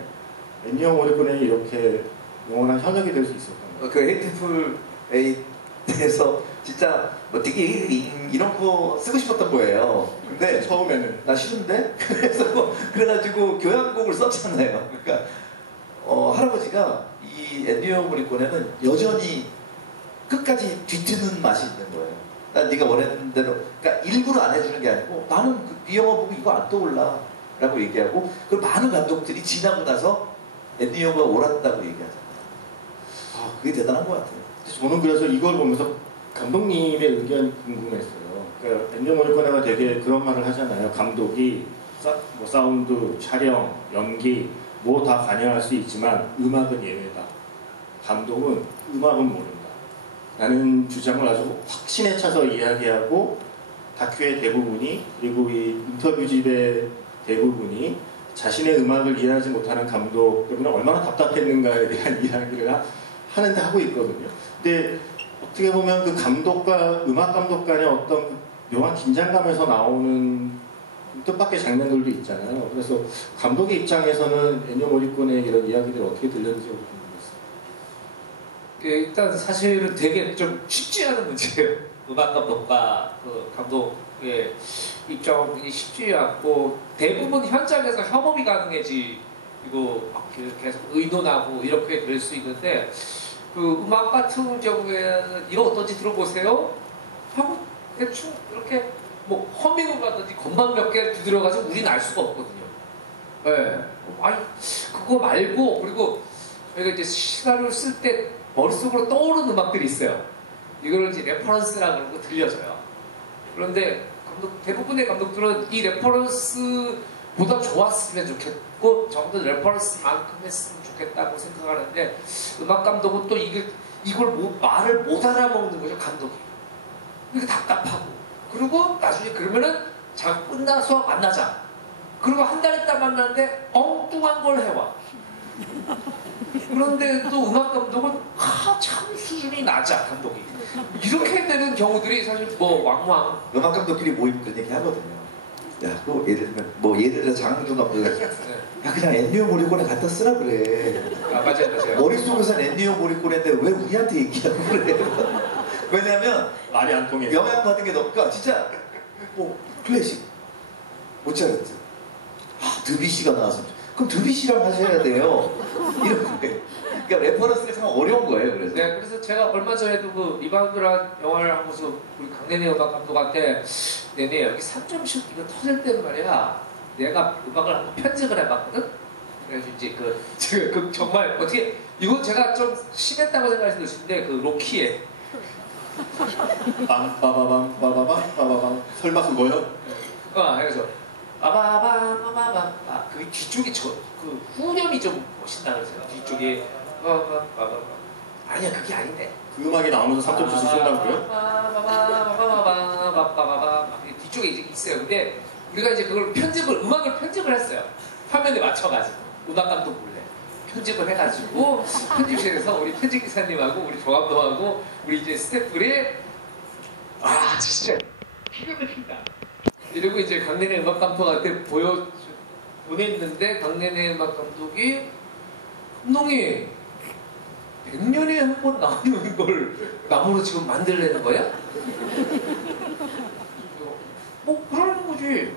엔니오 모리코네는 이렇게 영원한 현역이 될 수 있었던 거예요. 그 헤이트풀 에잇에서 진짜 뭐 되게 이런 거 쓰고 싶었던 거예요. 근데 처음에는 나 싫은데? 그래가지고 교향곡을 썼잖아요. 그러니까 할아버지가 이 엔니오 모리코네는 여전히 끝까지 뒤트는 맛이 있는 거예요. 난 네가 원했는 대로, 그러니까 일부러 안 해주는 게 아니고 나는 네 영화 보고 이거 안 떠올라 라고 얘기하고 그리고 많은 감독들이 지나고 나서 엔니오가 옳았다고 얘기하잖아요. 아, 그게 대단한 것 같아요. 저는 그래서 이걸 보면서 감독님의 의견이 궁금했어요. 그러니까 엔니오 모리코네가 되게 그런 말을 하잖아요. 감독이 뭐 사운드, 촬영, 연기 뭐 다 관여할 수 있지만 음악은 예외다. 감독은 음악은 모른다. 라는 주장을 아주 확신에 차서 이야기하고 다큐의 대부분이 그리고 이 인터뷰집의 대부분이 자신의 음악을 이해하지 못하는 감독 때문에 얼마나 답답했는가에 대한 이야기를 하는데 하고 있거든요. 근데 어떻게 보면 그 감독과 음악 감독 간의 어떤 묘한 긴장감에서 나오는 뜻밖의 장면들도 있잖아요. 그래서 감독의 입장에서는 엔니오 모리코네의 이런 이야기들이 어떻게 들렸는지 궁금했어요. 일단 사실은 되게 좀 쉽지 않은 문제예요. 음악 감독과 그 감독의 입장이 쉽지 않고 대부분 현장에서 협업이 가능해지 그리고 계속 의논하고 이렇게 될 수 있는데 그 음악 같은 경우에는 이거 어떤지 들어보세요 하고 대충 이렇게 뭐 허밍을 하든지 건반 몇 개 두드려가지고 우리는 알 수가 없거든요. 네. 아니 그거 말고 그리고 저희가 이제 시나리오를 쓸 때 머릿속으로 떠오르는 음악들이 있어요. 이거를 이제 레퍼런스라고 그러는 거 들려줘요. 그런데 대부분의 감독들은 이 레퍼런스보다 좋았으면 좋겠고 적어도 레퍼런스만큼 했으면 좋겠다고 생각하는데 음악 감독은 또 이걸 말을 못 알아먹는 거죠. 감독이. 이게 답답하고 그리고 나중에 그러면은 작업 끝나서 만나자. 그리고 한 달 있다 만나는데 엉뚱한 걸 해와. 그런데 또 음악 감독은 참 수준이 낮아 감독이. 이렇게 되는 경우들이 사실 뭐 왕왕. 음악 감독끼리 모이면 그런 얘기 하거든요. 야, 그 예를 들면 뭐 예를 들어 장항준 감독이 야 그냥 엔니오 모리코네 갖다 쓰라 그래. 아 맞아요. 머릿속에서는 엔니오 모리코네인데 왜 우리한테 얘기하고 그래? 왜냐면 말이 안 통해. 영향 받은 게 너무 그러니까 진짜 뭐 클래식 모차르트 드뷔시가 나왔으면 그럼 드뷔시랑 하셔야 돼요. 이런 거예요. 그러니까 레퍼런스가 참 어려운 거예요. 그래서. 네, 그래서 제가 얼마 전에도 그 리바운드라는 영화를 하고서 우리 강내내 음악 감독한테 내내 여기 3점슛 이거 터질 때는 말이야 내가 음악을 한번 편집을 해봤거든. 그래서 이제 제가 그 정말 어떻게 이거 제가 좀 심했다고 생각했을 수 있는데 그 로키에 빠바밤 설마 그거요? 그래서 빠바바바바바 그 뒤쪽이 그 후렴이 좀 멋있다 그랬어요. 뒤쪽이 빠바바바바 아니야 그게 아닌데 그 음악이 나오면서 3점슛을 쏜다고요? 빠바바바바바바바바바바 뒤쪽에 이제 있어요. 근데 우리가 이제 그걸 음악을 편집을 했어요. 화면에 맞춰가지고 음악 감독 몰래 편집을 해가지고 편집실에서 우리 편집 기사님하고 우리 조감독하고 우리 이제 스태프들이 진짜 기가 막힌다. 이러고 이제 강내내 음악 감독한테 보냈는데 강내내 음악 감독이 감독님 100년에 한 번 나오는 걸 나무로 지금 만들려는 거야? 그러는 거지.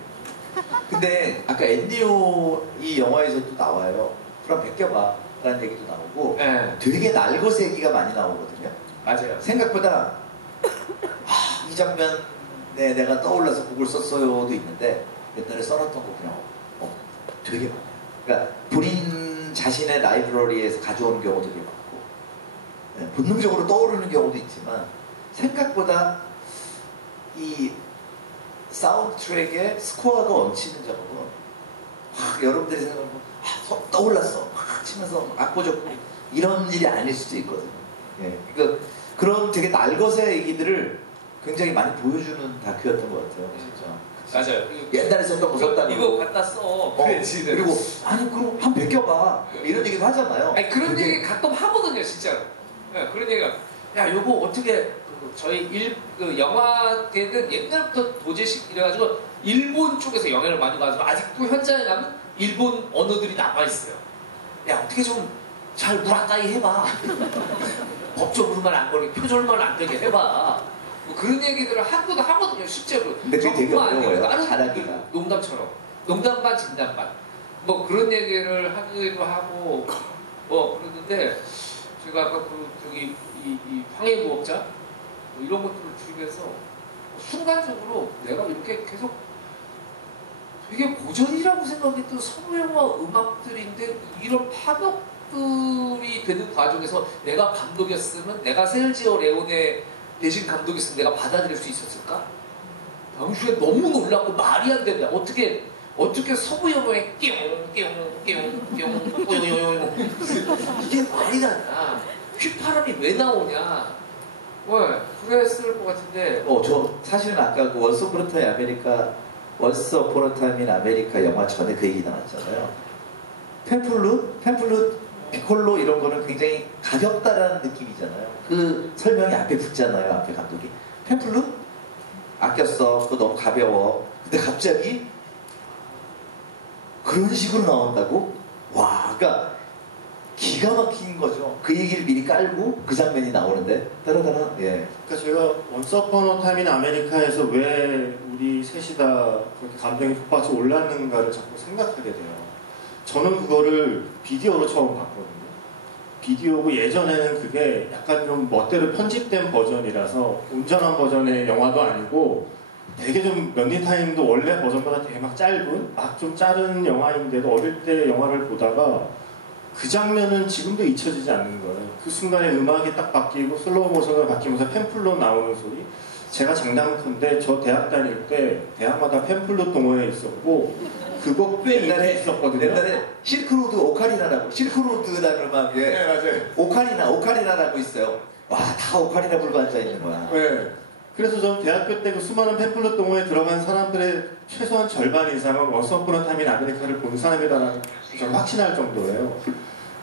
근데 아까 엔디오 이 영화에서도 나와요. 그럼 베껴봐 라는 얘기도 나오고 네. 되게 날것의 가 많이 나오거든요. 맞아요. 생각보다 이 장면에 내가 떠올라서 곡을 썼어요도 있는데 옛날에 써놨던 거 그냥 되게 많아요. 그러니까 본인 자신의 라이브러리에서 가져오는 경우도 되게 많고 본능적으로 떠오르는 경우도 있지만 생각보다 이 사운드 트랙에 스코어가 얹히는 작업은 여러분들이 생각하면 떠올랐어 치면서 악보적고 이런 일이 아닐 수도 있거든요. 그러니까 그런 되게 날것의 얘기들을 굉장히 많이 보여주는 다큐였던 것 같아요. 진짜. 맞아요. 옛날에 썼던 거 썼다고. 이거 갖다 써. 그래지. 그리고 그럼 한 베껴봐 이런 얘기도 하잖아요. 아니 그런 얘기 가끔 하거든요, 진짜로. 네, 그런 얘기가 요거 어떻게 저희 그 영화계는 옛날부터 도제식 이래가지고 일본 쪽에서 영향을 많이 받아서 아직도 현장에 가면 일본 언어들이 남아 있어요. 어떻게 좀 잘 무라카이 해봐. 법적으로만 안 걸리게 표절만 안 되게 해봐. 뭐 그런 얘기들을 한국도 하거든요, 실제로. 근데 그게 되게 어려워요. 다른 잘하기가. 농담처럼. 농담 반 진담 반. 뭐 그런 얘기를 하기도 하고 그러는데 제가 아까 저기 이 황해무업자 뭐 이런 것들을 줄이면서 순간적으로 내가 이렇게 계속 되게 고전이라고 생각했던 서부영화 음악들인데 이런 파격들이 되는 과정에서 내가 감독이었으면 내가 세르지오 레오네 대신 감독이었으면 내가 받아들일 수 있었을까? 당시에 너무 놀랐고 말이 안 된다. 어떻게 서부영화에 띠용띠용띠용띠용 이게 말이 나냐? 휘파람이 왜 나오냐? 그랬을 것 같은데. 저 사실은 아까 그 원스 오폰 타임 아메리카 원스 오폰 타임 인 아메리카 영화 전에 그 얘기 나왔잖아요. 팸플룻, 피콜로 이런 거는 굉장히 가볍다라는 느낌이잖아요. 그 설명이 앞에 붙잖아요. 앞에 감독이 팸플룻 아꼈어. 그거 너무 가벼워. 근데 갑자기 그런 식으로 나온다고? 그러니까 기가 막힌 거죠. 그 얘기를 미리 깔고 그 장면이 나오는데 따라따라. 그러니까 제가 원스 어폰 어 타임 인 아메리카에서 왜 우리 셋이 다 그렇게 감정이 폭발해서 올랐는가를 자꾸 생각하게 돼요. 저는 그거를 비디오로 처음 봤거든요. 비디오고 예전에는 그게 약간 좀 멋대로 편집된 버전이라서 온전한 버전의 영화도 아니고 되게 좀 런닝 타임도 원래 버전보다 되게 막 짧은 막 좀 자른 영화인데도 어릴 때 영화를 보다가 그 장면은 지금도 잊혀지지 않는 거예요. 그 순간에 음악이 딱 바뀌고 슬로우 모션으로 바뀌면서 팸플로 나오는 소리. 제가 장담컨대 저 대학 다닐 때 대학마다 팸플로 동호회에 있었고 그거 꽤 옛날에 있었거든요. 옛날에 실크로드 오카리나라고 실크로드라는 음악에 네, 맞아요. 오카리나라고 있어요. 다 오카리나 불고 앉아 있는 거야. 네. 그래서 저는 대학교 때 그 수많은 팸플릿 동호회에 들어간 사람들의 최소한 절반 이상은 원스 어폰 어 타임 인 아메리카를 본 사람이다라는 저는 확신할 정도예요.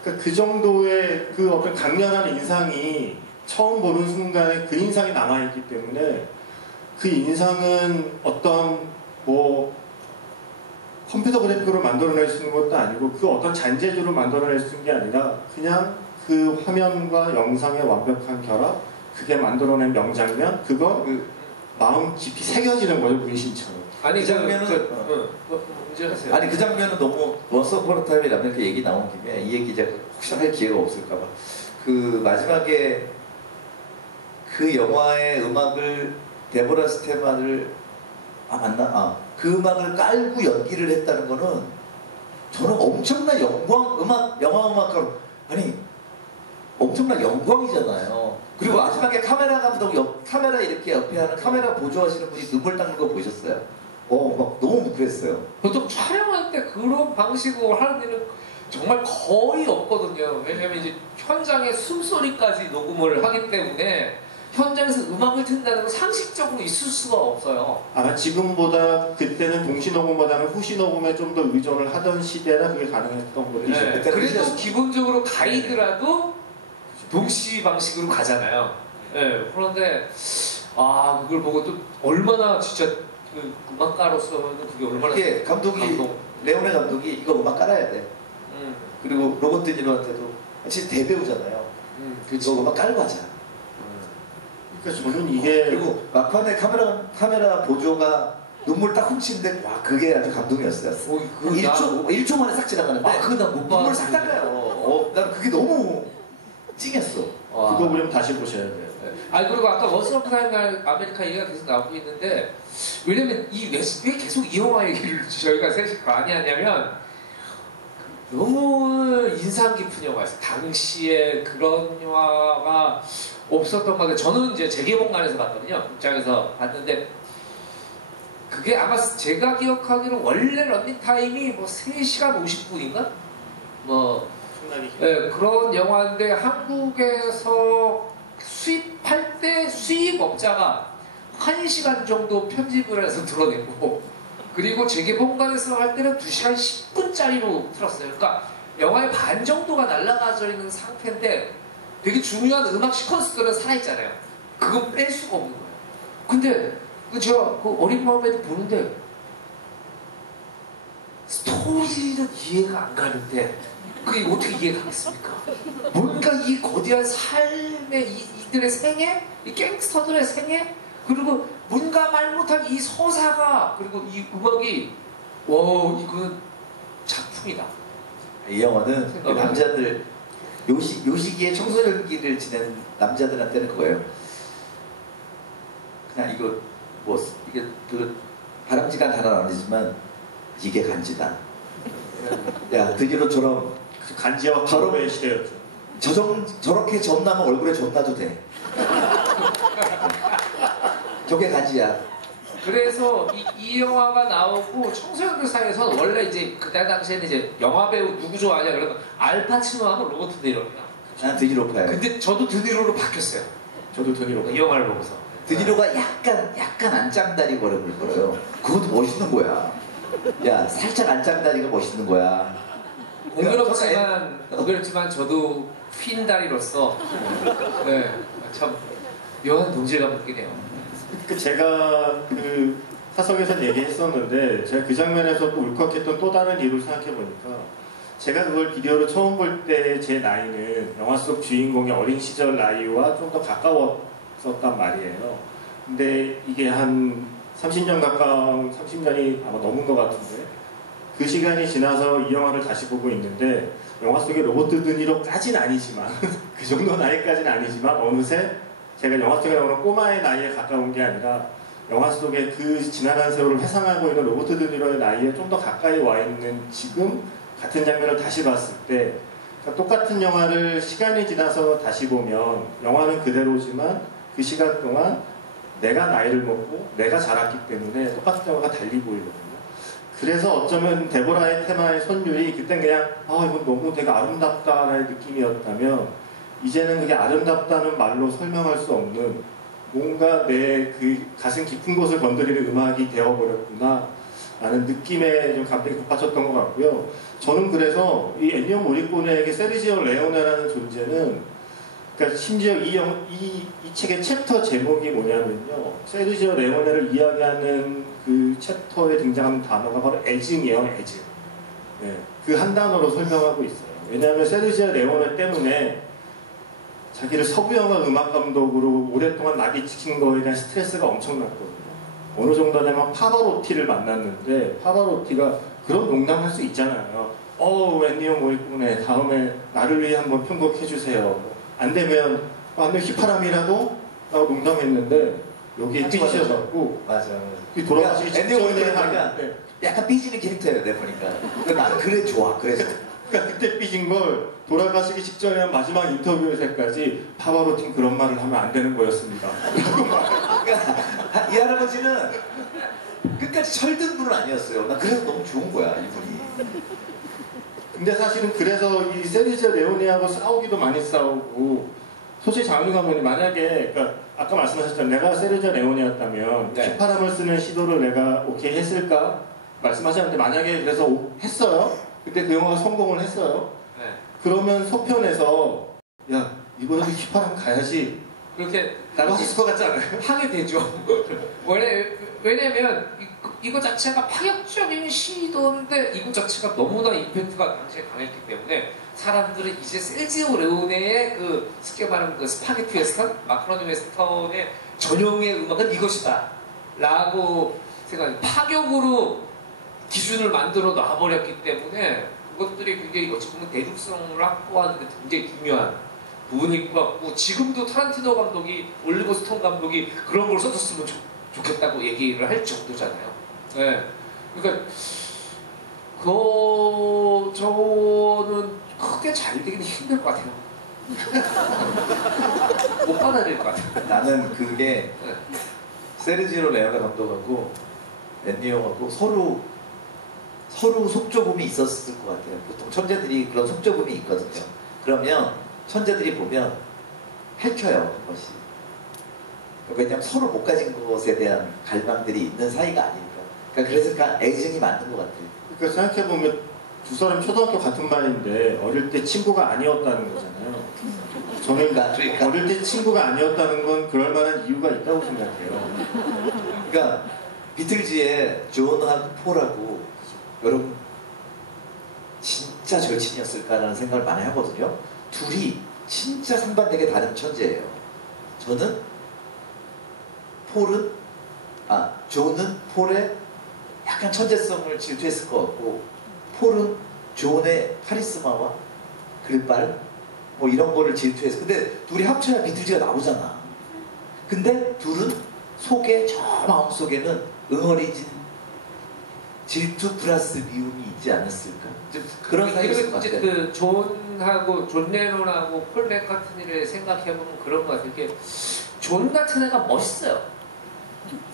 그러니까 그 정도의 그 어떤 강렬한 인상이 처음 보는 순간에 그 인상이 남아있기 때문에 그 인상은 어떤 뭐 컴퓨터 그래픽으로 만들어낼 수 있는 것도 아니고 그 어떤 잔재주로 만들어낼 수 있는 게 아니라 그냥 그 화면과 영상의 완벽한 결합 그게 만들어낸 명장면 그거 마음 깊이 새겨지는 거죠. 문신처럼. 아니 그 장면은 먼저 하세요. 아니 그 장면은 너무 원스 어폰 어 타임이라면 이렇게 얘기 나온 김에 이 얘기 제가 혹시나 할 기회가 없을까봐 그 마지막에 그 영화의 음악을 데보라 스테만을 맞나? 그 음악을 깔고 연기를 했다는 거는 저는 엄청난 영광 영화 음악가 아니 엄청난 영광이잖아요. 그리고 마지막에 카메라 감독 카메라 이렇게 옆에 하는 카메라 보조하시는 분이 눈물 닦는 거 보셨어요? 막 너무 뭉클했어요. 보통 촬영할 때 그런 방식으로 하는 일은 정말 거의 없거든요. 왜냐면 이제 현장에 숨소리까지 녹음을 하기 때문에 현장에서 음악을 튼다는 건 상식적으로 있을 수가 없어요. 아마 지금보다 그때는 동시 녹음보다는 후시 녹음에 좀 더 의존을 하던 시대라 그게 가능했던 거죠. 네. 그때는 그래도 후시였어요. 기본적으로 가이드라도 동시 방식으로 가잖아요. 네. 그런데 그걸 보고 또 얼마나 진짜 그 음악가로서는 그게 얼마나 이게 레오네 감독이 이거 음악 깔아야 돼. 그리고 로버트 드니로한테도 진짜 대배우잖아요. 그치. 이거 음악 깔고 하자. 그러니까 저는 이게 그리고 막판에 카메라 보조가 눈물 딱 훔치는데 와 그게 아주 감동이었어요. 1초 만에 싹 지나가는데 그거 나못 눈물 싹 닦아요. 나는 그게 너무 찡했어. 그거 보려면 다시 보셔야 돼요. 그리고 아까 원스 어폰 타임 아메리카 얘기가 계속 나오고 있는데 왜냐면 왜 계속 이 영화 얘기를 저희가 셋이 많이 하냐면 너무 인상 깊은 영화였어요. 당시에 그런 영화가 없었던 건데 저는 이제 재개봉관에서 봤거든요. 극장에서 봤는데 그게 아마 제가 기억하기로 원래 런닝타임이 뭐 3시간 50분인가? 그런 영화인데 한국에서 수입할 때 수입업자가 1시간 정도 편집을 해서 드러내고 그리고 재개봉관에서 할 때는 2시간 10분짜리로 틀었어요. 그러니까 영화의 반 정도가 날아가져 있는 상태인데 되게 중요한 음악 시퀀스들은 살아있잖아요. 그건 뺄 수가 없는 거예요. 근데 제가 그 어린 마음에도 보는데 스토리는 이해가 안 가는데 그게 어떻게 이해가 가겠습니까? 뭔가 이 거대한 삶의 이들의 생애, 이 갱스터들의 생애, 그리고 뭔가 말 못할 이 서사가 그리고 이 음악이 이건 작품이다. 이 영화는 그 남자들 요 시기에 청소년기를 지낸 남자들한테는 그거예요. 그냥 이게 그 바람직한 단어는 아니지만 이게 간지다. 야 드니로처럼 간지와 바로의 시대였죠. 저렇게 점나면 얼굴에 점 나도 돼. 저게 간지야. 그래서 이 영화가 나오고 청소년들 사이에서는 원래 이제 그때 당시에는 이제 영화 배우 누구 좋아하냐 그러면 알파치노하고 로버트 드니로입니다. 난 드니로파예요. 근데 저도 드니로로 바뀌었어요. 저도 드니로. 이 영화를 보고서. 드니로가 약간 안짱다리 거를 불어요. 그것도 멋있는 거야. 야 살짝 안짱다리가 멋있는 거야. 공교롭지만 저도 휜다리로서 참 묘한 동질감 느끼네요. 제가 그 사석에서 얘기했었는데 제가 그 장면에서 또 울컥했던 또 다른 이유를 생각해 보니까 제가 그걸 비디오로 처음 볼 때 제 나이는 영화 속 주인공의 어린 시절 나이와 좀 더 가까웠었단 말이에요. 근데 이게 한 30년 가까운 30년이 아마 넘은 것 같은데 그 시간이 지나서 이 영화를 다시 보고 있는데 영화 속의 로버트 드니로까지는 아니지만 그 정도 나이까지는 아니지만 어느새 제가 영화 속에 나오는 꼬마의 나이에 가까운 게 아니라 영화 속에 그 지나간 세월을 회상하고 있는 로버트 드니로의 나이에 좀 더 가까이 와 있는 지금 같은 장면을 다시 봤을 때 그러니까 똑같은 영화를 시간이 지나서 다시 보면 영화는 그대로지만 그 시간 동안 내가 나이를 먹고 내가 자랐기 때문에 똑같은 영화가 달리 보이거든요. 그래서 어쩌면 데보라의 테마의 선율이 그땐 그냥 이건 너무 되게 아름답다라는 느낌이었다면 이제는 그게 아름답다는 말로 설명할 수 없는 뭔가 내 그 가슴 깊은 곳을 건드리는 음악이 되어버렸구나 라는 느낌에 좀 감동이 돋받쳤던 것 같고요. 저는 그래서 이 엔니오 모리코네에게 세르지오 레오네라는 존재는 그러니까 심지어 이 책의 챕터 제목이 뭐냐면요. 세르지오 레오네를 이야기하는 그 챕터에 등장하는 단어가 바로 애증이에요. 애증. 네, 그 한 단어로 설명하고 있어요. 왜냐하면 세르지오 레오네 때문에 자기를 서부영화 음악감독으로 오랫동안 낙이 찍힌 거에 대한 스트레스가 엄청났거든요. 어느 정도 되면 파바로티를 만났는데 파바로티가 그런 농담할 수 있잖아요. 웬디오 모리코네 다음에 나를 위해 한번 편곡해 주세요. 안 되면 완전 휘파람이라도 라고 농담했는데 여기에 삐지셔갖고 맞아. 돌아가시기 앤디 모리코네 한 약간, 네. 약간 삐지는 캐릭터예요, 내 보니까. 근데 나는 그래 좋아. 그래서. 그러니까 그때 삐진 걸 돌아가시기 직전에 한 마지막 인터뷰에서까지 파바로틴 그런 말을 하면 안 되는 거였습니다. 그러니까 이 할아버지는 끝까지 철든 분은 아니었어요. 나 그래서 너무 좋은 거야, 이분이. 근데 사실은 그래서 이 세르지오 레오네하고 싸우기도 많이 싸우고 솔직히 장윤 감독님 만약에 그러니까 아까 말씀하셨잖아요. 내가 세르지오 레오네였다면 네. 휘파람을 쓰는 시도를 내가 오케이 했을까? 말씀하셨는데 만약에 그래서 했어요. 그때 그 영화가 성공을 했어요. 네. 그러면 소편에서 야 이번에도 휘파람 가야지 그렇게 라고 하실 것 같지 않아요? 하게 되죠. 왜냐면 이거 자체가 파격적인 시도인데 이거 자체가 너무나 임팩트가 당시에 강했기 때문에 사람들은 이제 세르지오 레오네의 그 쉽게 말하면 그 스파게티 웨스턴, 마카로니 웨스턴의 전형의 음악은 이것이다 라고 생각해요. 파격으로 기준을 만들어 놔버렸기 때문에 그것들이 굉장히 어찌 보면 대중성을 확보하는 데 굉장히 중요한 부분일 것 같고 지금도 타란티노 감독이 올리버 스톤 감독이 그런 걸 써줬으면 좋겠다고 얘기를 할 정도잖아요. 네. 그러니까 저는 크게 잘 되기는 힘들 것 같아요. 못 받아들일 것 같아요. 나는 그게 네. 세르지오 레오네 감독하고 앤디오하고 서로 속좁음이 있었을 것 같아요. 보통 천재들이 그런 속좁음이 있거든요. 그러면 천재들이 보면 밝혀요, 그것이. 왜냐하면 서로 못 가진 것에 대한 갈망들이 있는 사이가 아닐까. 그러니까 그래서 애증이 맞는 것 같아요. 그러니까 생각해보면 두 사람 초등학교 같은 반인데 어릴 때 친구가 아니었다는 거잖아요. 저는 그러니까. 어릴 때 친구가 아니었다는 건 그럴 만한 이유가 있다고 생각해요. 그러니까 비틀즈의 존하고 폴하고 여러분 진짜 절친이었을까라는 생각을 많이 하거든요. 둘이 진짜 상반되게 다른 천재예요. 저는 존은 폴의 약간 천재성을 질투했을 것 같고 폴은 존의 카리스마와 글발 뭐 이런 거를 질투했어. 근데 둘이 합쳐야 비틀즈가 나오잖아. 근데 둘은 속에 저 마음속에는 응어리진 질투 플러스 미움이 있지 않았을까? 좀 그런 사이였을 것 이제 같아요. 그 존하고 존 레논하고 폴 맥카트니를 생각해보면 그런 것 같아요. 이게 존 같은 애가 멋있어요.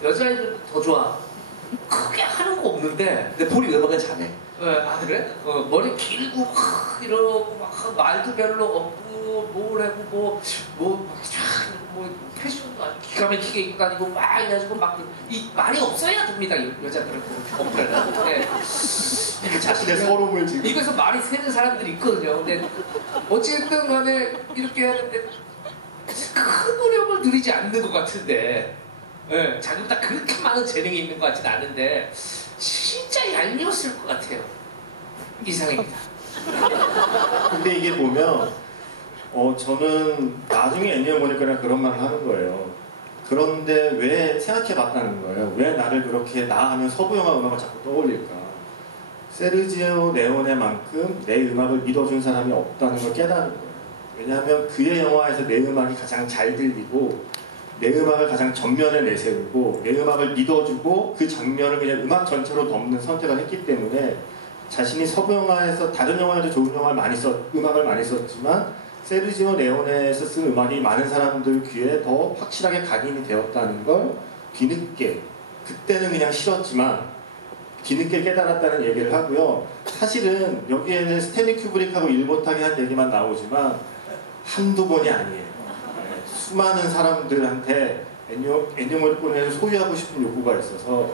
여자애들도 더 좋아. 크게 하는 거 없는데. 근데 폴이 음악을 잘해. 아 그래? 머리 길고 이러고 막 말도 별로 없고 뭘 하고 뭐 패션도 아주 기가 막히게 입고 다니고 막 이래가지고 막 이 말이 없어야 됩니다. 여자들은 어플은. 네. 자신의 서름을 지금 입에서 말이 새는 사람들이 있거든요. 근데 어쨌든 간에 이렇게 하는데 큰 노력을 들이지 않는 것 같은데 예, 자기보다 그렇게 많은 재능이 있는 것 같지는 않은데 진짜 얄미웠을 것 같아요. 이상입니다. 근데 이게 보면 저는 나중에 애니어 보니까 그런 말을 하는 거예요. 그런데 왜 생각해봤다는 거예요. 왜 나를 그렇게 나 하면 서부 영화 음악을 자꾸 떠올릴까. 세르지오 레오네만큼 내 음악을 믿어준 사람이 없다는 걸 깨달은 거예요. 왜냐하면 그의 영화에서 내 음악이 가장 잘 들리고 내 음악을 가장 전면에 내세우고 내 음악을 믿어주고 그 장면을 그냥 음악 전체로 덮는 선택을 했기 때문에 자신이 서부 영화에서 다른 영화에도 좋은 음악을 많이 썼지만 세르지오 레오네에서 쓴 음악이 많은 사람들 귀에 더 확실하게 각인이 되었다는 걸 뒤늦게 그때는 그냥 싫었지만 뒤늦게 깨달았다는 얘기를 하고요. 사실은 여기에는 스탠리 큐브릭하고 일 못하게 한 얘기만 나오지만 한두 번이 아니에요. 수많은 사람들한테 애니어 모리코네를 소유하고 싶은 요구가 있어서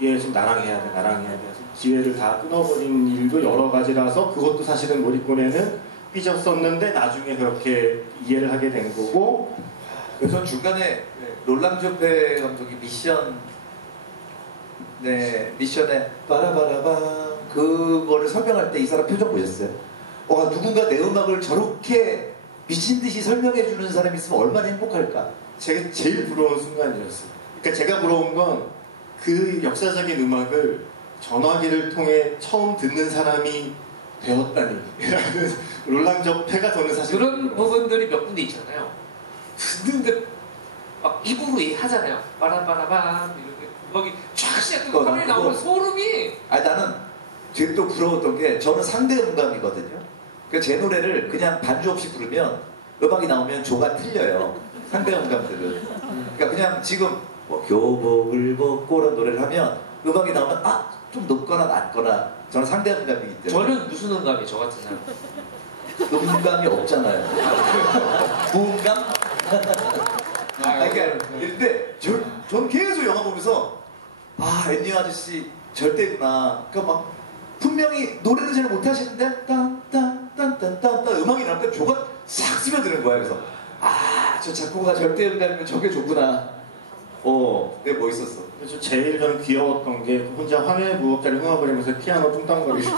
얘 지금 나랑 해야 돼 해서 기회를 다 끊어버린 일도 여러 가지라서 그것도 사실은 모리코네는 삐졌었는데 나중에 그렇게 이해를 하게 된 거고. 그래서 중간에 롤랑 조페 감독이 미션에 빠라바라밤 그거를 설명할 때 이 사람 표정 보셨어요? 누군가 내 음악을 저렇게 미친 듯이 설명해 주는 사람이 있으면 얼마나 행복할까? 제가 제일 부러운 순간이었어요. 그러니까 제가 부러운 건 그 역사적인 음악을 전화기를 통해 처음 듣는 사람이 되었다니 라는 롤랑적 패가 저는 사실 그런 부분들이 몇 군데 있잖아요. 듣는데 막 입으로 하잖아요. 빠라빠라밤 이렇게 음악이 쫙 시작되고 화면이 나오면 소름이. 아니 나는 되게 또 부러웠던 게 저는 상대 음감이거든요. 그래서 제 노래를 그냥 반주 없이 부르면 음악이 나오면 조가 틀려요. 상대 음감들은. 그러니까 그냥 지금 뭐 교복을 벗고라는 노래를 하면 음악이 나오면 좀 높거나 낮거나 저는 상대 음감이기 때문에. 저는 무슨 음감이 저 같은 사람. 음감이 없잖아요. 무음감? 그러니까 근데 저는 계속 영화 보면서 앤디오 아저씨 절대구나. 그러니까 막 분명히 노래는 잘 못하시는데 딴딴딴딴딴 음악이 나올 때 조가 싹 스며드는 거야. 그래서 저 작곡가 절대 음감이면 저게 좋구나. 되게 멋있었어. 그래서 제일 저는 귀여웠던 게 혼자 황해 무겁다리 흥얼거리면서 피아노 뚱땅거릴 때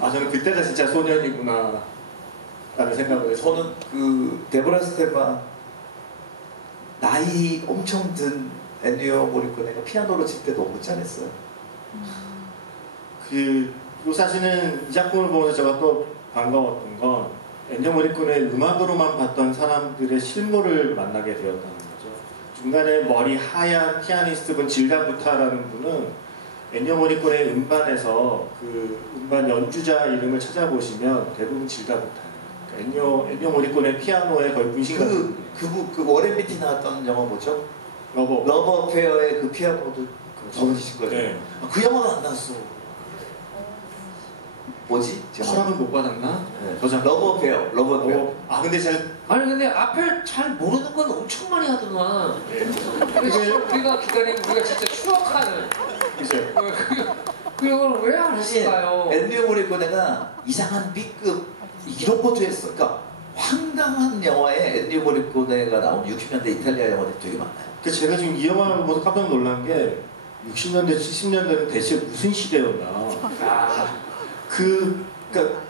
저는 그때가 진짜 소년이구나 라는 생각을 해서 저는 그 데보라 스테반 나이 엄청 든 엔디오 모리코네가 피아노로 칠 때 너무 짠했어요. 그리고 사실은 이 작품을 보면서 제가 또 반가웠던 건 엔디오 모리코네의 음악으로만 봤던 사람들의 실물을 만나게 되었다는 거죠. 중간에 머리 하얀 피아니스트분 질다부타라는 분은 엔디오 모리코네의 음반에서 그 음반 연주자 이름을 찾아보시면 대부분 질다부타예요. 그러니까 엔디오 모리코네 피아노의 거의 분신 같은 그 워렌 비티 나왔던 영화 뭐죠? 러버 어페어의 그 피아노도 저분이신 거예요. 네. 그 영화가 안 나왔어. 뭐지? 허락을 못 받았나? 네. 러버 어페어. 근데 제가 아니 근데 앞을 잘 모르는 건 엄청 많이 하더만. 우리가 기다리는 우리가 진짜 추억하는 이제 그 영화를 왜 안 했을까요? 엔디오 모리코네가 이상한 B급 이런 것도 했어. 그러니까 황당한 영화에 엔디오 모리코네가 나온 60년대 이탈리아 영화들이 되게 많아요. 제가 지금 이 영화를 보면서 깜짝 놀란 게 60년대, 70년대는 대체 무슨 시대였나. 그러니까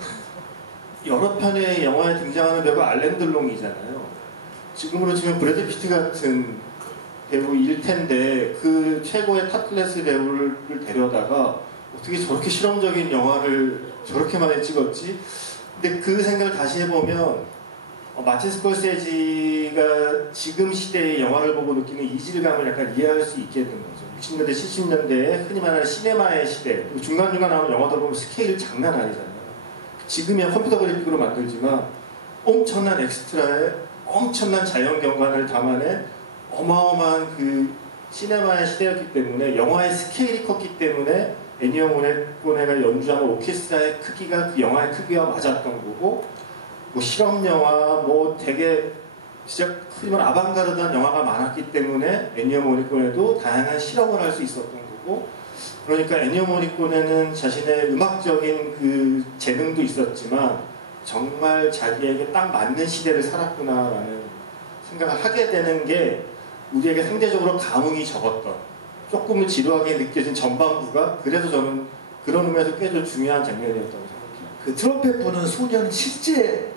여러 편의 영화에 등장하는 배우가 알렌 들롱이잖아요. 지금으로 치면 브래드 피트 같은 배우일 텐데 그 최고의 탑클래스 배우를 데려다가 어떻게 저렇게 실험적인 영화를 저렇게 많이 찍었지? 근데 그 생각을 다시 해보면 마틴 스콜세지가 지금 시대의 영화를 보고 느끼는 이질감을 약간 이해할 수 있게 된 거죠. 60년대, 70년대에 흔히 말하는 시네마의 시대, 중간중간 나오는 영화들 보면 스케일 장난 아니잖아요. 지금이야 컴퓨터 그래픽으로 만들지만 엄청난 엑스트라에 엄청난 자연경관을 담아낸 어마어마한 그 시네마의 시대였기 때문에 영화의 스케일이 컸기 때문에 애니오 모리코네가 연주하는 오케스트라의 크기가 그 영화의 크기와 맞았던 거고 뭐 실험 영화 뭐 되게 진짜 흔히 말하는 아방가르드한 영화가 많았기 때문에 애니오 모리코네도 다양한 실험을 할 수 있었던 거고 그러니까 애니오 모리코네는 자신의 음악적인 그 재능도 있었지만 정말 자기에게 딱 맞는 시대를 살았구나라는 생각을 하게 되는 게 우리에게 상대적으로 감흥이 적었던 조금은 지루하게 느껴진 전반부가 그래서 저는 그런 의미에서 꽤 좀 중요한 장면이었다고 생각해요. 그 트럼펫 부는 소년은 실제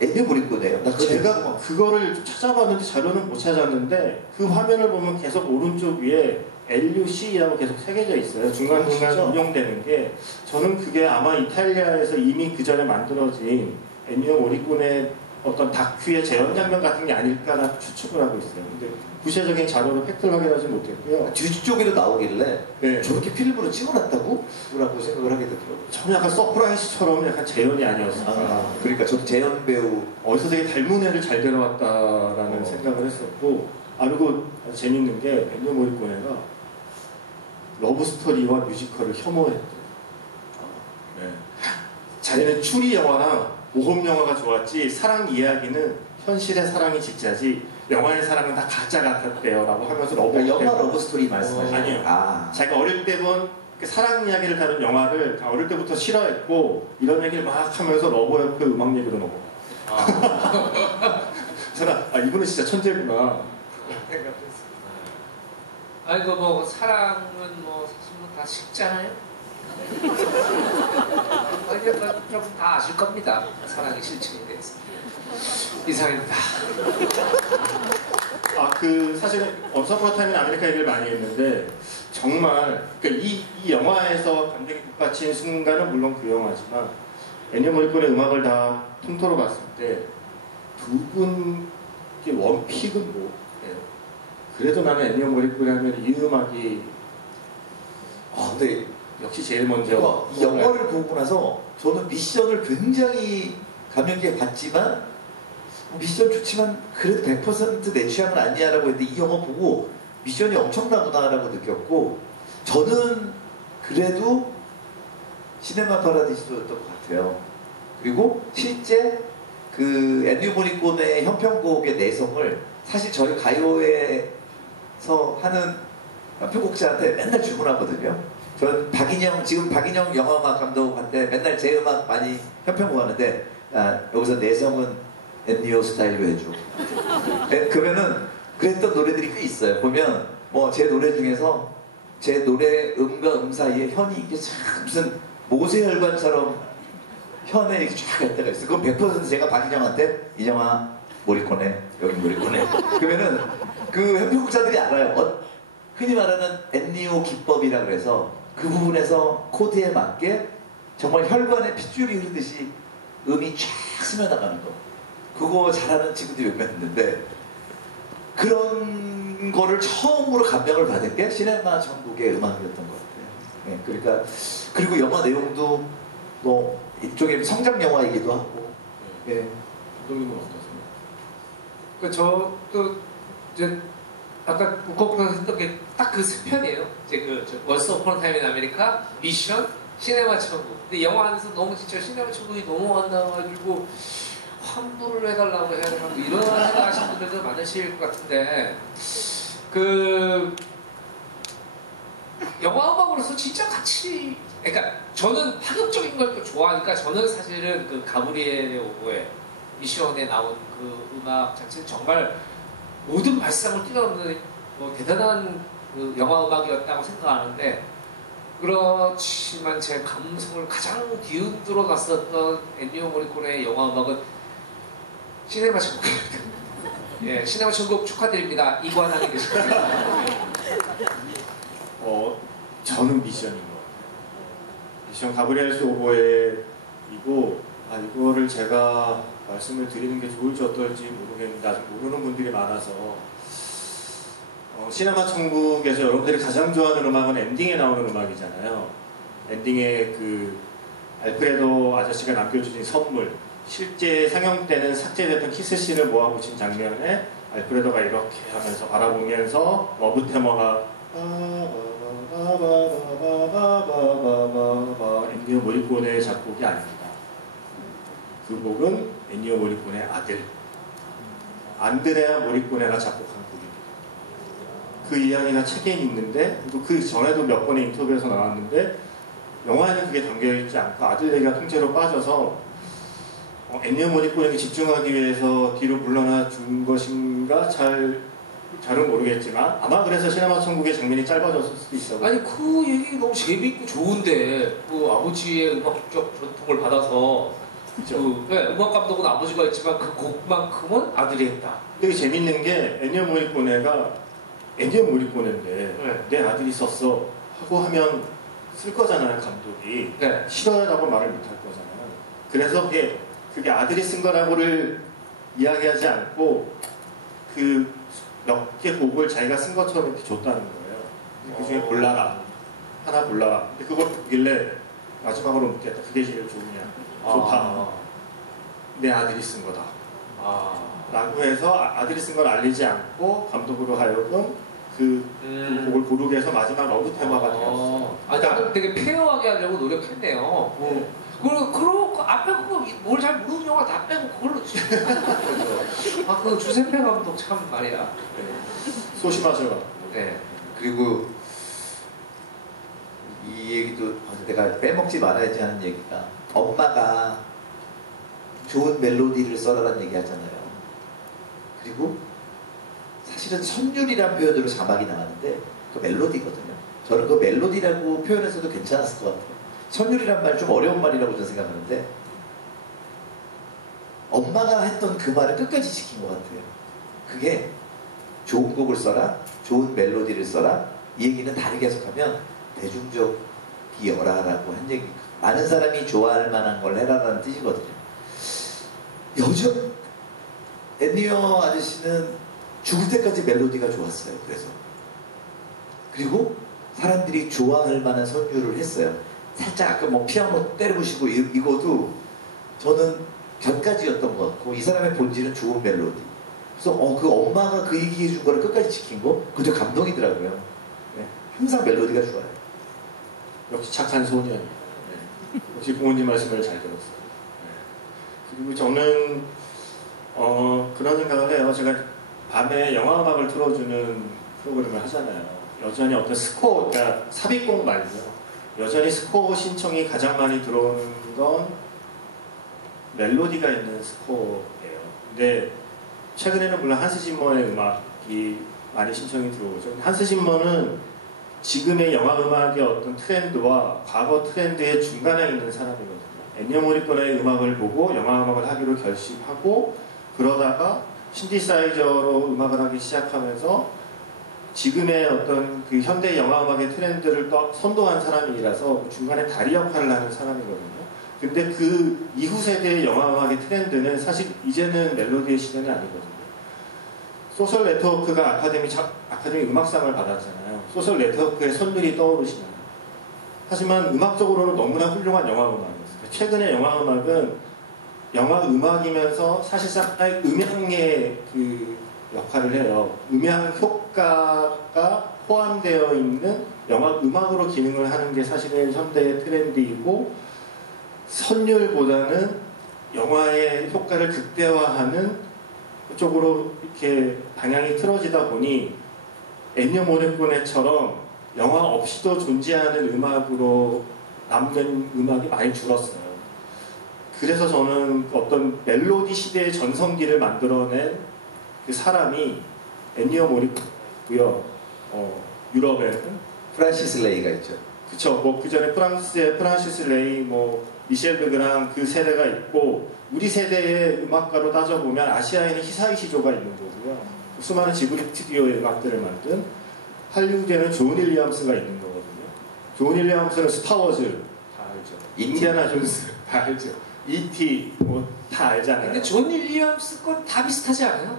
엔디오 모리코네예요. 제가 그거를 찾아봤는데 자료는 못 찾았는데 그 화면을 보면 계속 오른쪽 위에 LUC라고 계속 새겨져 있어요. 중간중간 운영되는 게 저는 그게 아마 이탈리아에서 이미 그 전에 만들어진 엔니오 모리코네 어떤 다큐의 재현 장면 같은 게 아닐까라는 추측을 하고 있어요. 근데 구체적인 자료로 팩트를 확인하지 못했고요. 뒤쪽에도 나오길래 네. 저렇게 필름으로 찍어놨다고? 라고 생각을 하게 되더라고요. 저는 약간 서프라이즈처럼 약간 재현이 아니었을까. 그러니까 저도 재현 배우 어디서 되게 닮은 애를 잘 데려왔다라는 생각을 했었고 그리고 재밌는 게 엔니오 모리코네가 러브스토리와 뮤지컬을 혐오했대요. 네. 자기는 추리 영화나 모험 영화가 좋았지 사랑 이야기는 현실의 사랑이 진짜지 영화의 사랑은 다 가짜 같았대요 라고 하면서 그러니까 영화 러브스토리 말씀하시는 아니요. 자기가 어릴 때 본 사랑 이야기를 다룬 영화를 어릴 때부터 싫어했고 이런 얘기를 막 하면서 러버협회 음악 얘기로 넘어가. 저는 이분은 진짜 천재구나 생각했어요. 아니 뭐 사랑은 뭐 사실 다 쉽잖아요. 좀 다 아실 겁니다. 사랑의 실체에 대해서. 이상입니다. 사실은 언서 포 타임인 아메리카 얘기를 많이 했는데 정말 그러니까 이 영화에서 감정이 북받친 순간은 물론 그 영화지만 애니어 모리콘의 음악을 다 통틀어 봤을 때 두 분의 원픽은 뭐예요? 그래도 나는 애니어 모리콘 하면 이 음악이 근데 역시 제일 먼저 이 영화를 보고 나서 저는 미션을 굉장히 감명 깊게 봤지만 미션 좋지만 그래도 100%내 취향은 아니야라고 했는데 이 영화 보고 미션이 엄청나구나라고 느꼈고 저는 그래도 시네마 파라디스였던 것 같아요. 그리고 실제 그 엔디오 모리콘의 현편곡의 내성을 사실 저희 가요에서 하는 편곡자한테 맨날 주문하거든요. 저는 지금 박인영 영화음악 감독한테 맨날 제 음악 많이 현편곡 하는데 여기서 내성은 엔디오 스타일로 해줘. 그러면은 그랬던 노래들이 꽤 있어요. 보면 뭐 제 노래 중에서 제 노래 음과 음 사이에 현이 이게 참 무슨 모세혈관처럼 현에 이렇게 쫙 갈 때가 있어요. 그건 100% 제가 박인영한테 이영아 모리코네 여기 모리코네 그러면은 그 현편곡자들이 알아요. 흔히 말하는 엔니오 기법이라 그래서 그 부분에서 코드에 맞게 정말 혈관에 핏줄이 흐르듯이 음이 쫙 스며나가는 거. 그거 잘하는 친구들이 몇 명 있는데 그런 거를 처음으로 감명을 받은 게 시네마 천국의 음악이었던 것 같아요. 네, 그러니까 그리고 영화 내용도 뭐 이쪽에 성장 영화이기도 하고. 예. 감독님은 어떠세요? 그 저도 이제 아까 북커프가 했던 게 딱 그 세 편이에요. 이제 원스 어폰 타임 인 아메리카, 미션, 시네마 천국. 근데 영화 안에서 너무 진짜 시네마 천국이 너무 안 나와가지고 환불을 해달라고 해야 되나 뭐 이런 생각하시는 분들도 많으실 것 같은데 그 영화 음악으로서 진짜 같이 그러니까 저는 파격적인 걸 또 좋아하니까 저는 사실은 그 가브리엘의 오보에 미션에 나온 그 음악 자체는 정말 모든 발상을 뛰어넘는 뭐 대단한 그 영화 음악이었다고 생각하는데 그렇지만 제 감성을 가장 뒤흔들어 놨었던 엔니오 모리콘의 영화 음악은 시네마 천국입니다. 예, 시네마 천국 축하드립니다. 이관왕이 되셨습니다. 저는 미션인 것 같아요. 미션 가브리엘스 오보에이고 이거를 제가 말씀을 드리는 게 좋을지 어떨지 모르겠는데 아직 모르는 분들이 많아서 시네마 천국에서 여러분들이 가장 좋아하는 음악은 엔딩에 나오는 음악이잖아요. 엔딩에 그 알프레도 아저씨가 남겨주신 선물 실제 상영 때는 삭제됐던 키스씬을 모아붙인 장면에 알프레도가 이렇게 하면서 바라보면서 러브 테마가 엔니오 모리콘의 작곡이 아닙니다. 그 곡은 엔니오 모리콘의 아들 안드레아 모리코네가 작곡한 곡입니다. 그 이야기가 책에 있는데 또 그 전에도 몇 번의 인터뷰에서 나왔는데 영화에는 그게 담겨있지 않고 아들 얘기가 통째로 빠져서 엔니오 모리콘에게 집중하기 위해서 뒤로 물러나 준 것인가 잘은 모르겠지만 아마 그래서 시네마 천국의 장면이 짧아졌을 수도 있어. 아니 그 얘기 너무 재밌고 좋은데 그 아버지의 음악적 전통을 받아서 그렇죠. 음악 감독은 아버지가 했지만 그 곡만큼은 아들이 했다. 되게 재밌는 게 엔니오 모리코네가 엔니오 모리코네인데 내 아들이 썼어 하고 하면 쓸 거잖아요 감독이. 네. 싫어요라고 말을 못 할 거잖아요. 그래서 그게 아들이 쓴 거라고를 이야기하지 않고 그 몇 개 곡을 자기가 쓴 것처럼 이렇게 줬다는 거예요. 그 중에 골라라. 하나 골라라. 근데 그걸 보길래 마지막으로 묻겠다. 그게 제일 좋으냐. 좋다. 내 아들이 쓴 거다. 라고 해서 아들이 쓴 걸 알리지 않고 감독으로 하여금 그 곡을 고르게 해서 마지막 러브 테마가 되었어. 나는 되게 페어하게 하려고 노력했네요. 그리고 앞에 그거 뭘 잘 모르는 영화 다 빼고 그걸로 그 주세페 감독 참 말이야. 네. 소심하셔. 네. 그리고 이 얘기도 내가 빼먹지 말아야지 하는 얘기가 엄마가 좋은 멜로디를 써라라는 얘기 하잖아요. 그리고 사실은 선율이라는 표현으로 자막이 나왔는데 그 멜로디거든요. 저는 그 멜로디라고 표현해서도 괜찮았을 것 같아요. 선율이란 말 좀 어려운 말이라고 저는 생각하는데 엄마가 했던 그 말을 끝까지 지킨 것 같아요. 그게 좋은 곡을 써라, 좋은 멜로디를 써라. 이 얘기는 다르게 해석하면 대중적이어라라고 한 얘기. 많은 사람이 좋아할 만한 걸 해라라는 뜻이거든요. 앤니어 아저씨는 죽을 때까지 멜로디가 좋았어요. 그리고 사람들이 좋아할 만한 선율을 했어요. 살짝 아까 뭐 피아노 때려부시고 이거도 저는 견까지였던 것 같고, 이 사람의 본질은 좋은 멜로디. 그래서 그 엄마가 그 얘기해 준 거를 끝까지 지킨 거, 그게 감동이더라고요. 네. 항상 멜로디가 좋아요. 역시 착한 소년. 역시 부모님 말씀을 잘 들었어요. 그리고 저는 그런 생각을 해요. 제가 밤에 영화 음악을 틀어주는 프로그램을 하잖아요. 여전히 어떤 스코어, 그러니까 삽입곡 말고요. 여전히 스코어 신청이 가장 많이 들어오는 건 멜로디가 있는 스코어예요. 근데 최근에는 물론 한스 짐머의 음악이 많이 신청이 들어오죠. 한스 짐머는 지금의 영화 음악의 어떤 트렌드와 과거 트렌드의 중간에 있는 사람이거든요. 엔니오 모리코네의 음악을 보고 영화 음악을 하기로 결심하고, 그러다가 신디사이저로 음악을 하기 시작하면서 지금의 어떤 그 현대 영화 음악의 트렌드를 또 선도한 사람이라서 중간에 다리 역할을 하는 사람이거든요. 근데 그 이후 세대의 영화 음악의 트렌드는 사실 이제는 멜로디의 시대는 아니거든요. 소셜 네트워크가 아카데미 음악상을 받았잖아요. 소셜 네트워크의 선율이 떠오르시나요? 하지만 음악적으로는 너무나 훌륭한 영화 음악이었어요. 최근의 영화 음악은 영화 음악이면서 사실상 음향의 그 역할을 해요. 음향 효과가 포함되어 있는 영화 음악으로 기능을 하는 게 사실은 현대의 트렌드이고, 선율보다는 영화의 효과를 극대화하는 쪽으로 이렇게 방향이 틀어지다 보니 엔니오 모리코네처럼 영화 없이도 존재하는 음악으로 남는 음악이 많이 줄었어요. 그래서 저는 어떤 멜로디 시대의 전성기를 만들어낸 그 사람이 엔니오 모리코네고요. 유럽에는 프란시스 레이가 있죠. 그쵸. 뭐 그 전에 프랑스의 프란시스 레이, 뭐 미셸 베그랑 그 세대가 있고, 우리 세대의 음악가로 따져보면 아시아에는 히사이 시조가 있는 거고요. 수많은 지브리 스튜디오의 음악들을 만든, 할리우드에는 존 윌리엄스가 있는 거거든요. 존 윌리엄스는 스타워즈 다 알죠. 인디아나 존스 다 알죠. E.T. 뭐 다 알잖아요. 근데 존 윌리엄스 건 다 비슷하지 않아요?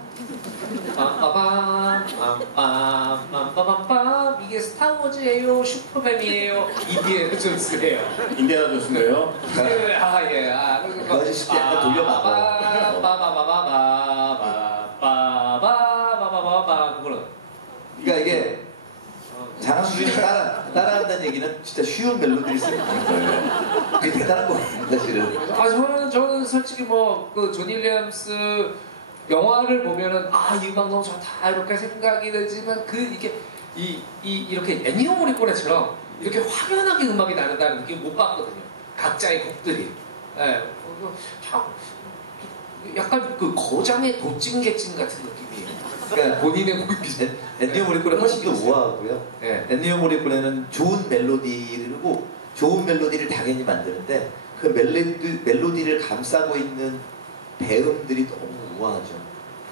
빰빰빰빰빰빰빰빰빰 이게 스타워즈예요, 슈퍼맨이에요, 이디애나 존스예요. 인디아나 존스인데요. 그 아저씨 약간 돌려봐봐. 빠바바바바바바바바바바바바바 그거는. 그러니까 이게 장항준이 따라한다는 얘기는 진짜 쉬운 멜로디를 쓰는 거예요. 그게 대단한 거예요, 사실은. 저는 솔직히 뭐 그 존 윌리엄스 영화를 보면은 이 음악 너무 좋다 이렇게 생각이 되지만, 이렇게 엔니오 모리코네처럼 이렇게 확연하게 음악이 나는다는 느낌 못 봤거든요. 각자의 곡들이. 예. 약간 그 거장의 도찐개찐 같은 느낌이에요. 그러니까 본인의 곡이 비슷해. 엔니오 모리코네 훨씬 더 우아하고요. 네. 엔니오 모리코네는 좋은 멜로디고, 좋은 멜로디를 당연히 만드는데 그 멜로디를 감싸고 있는 배음들이 너무 우아하죠.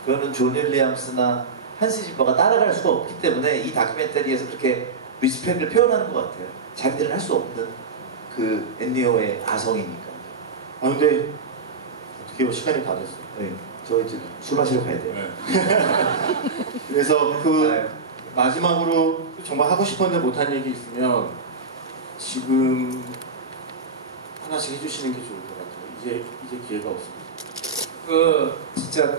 그거는 존 윌리엄스나 한스 짐머가 따라갈 수가 없기 때문에 이 다큐멘터리에서 그렇게 리스펙을 표현하는 것 같아요. 자기들은 할 수 없는 그 엔니오의 아성이니까. 근데 어떻게 시간이 다 됐어요. 네, 저 이제 술 마시러 가야 돼요. 네. 그래서 마지막으로 정말 하고 싶었는데 못한 얘기 있으면 지금 하나씩 해주시는 게 좋을 것 같아요. 이제 기회가 없습니다. 진짜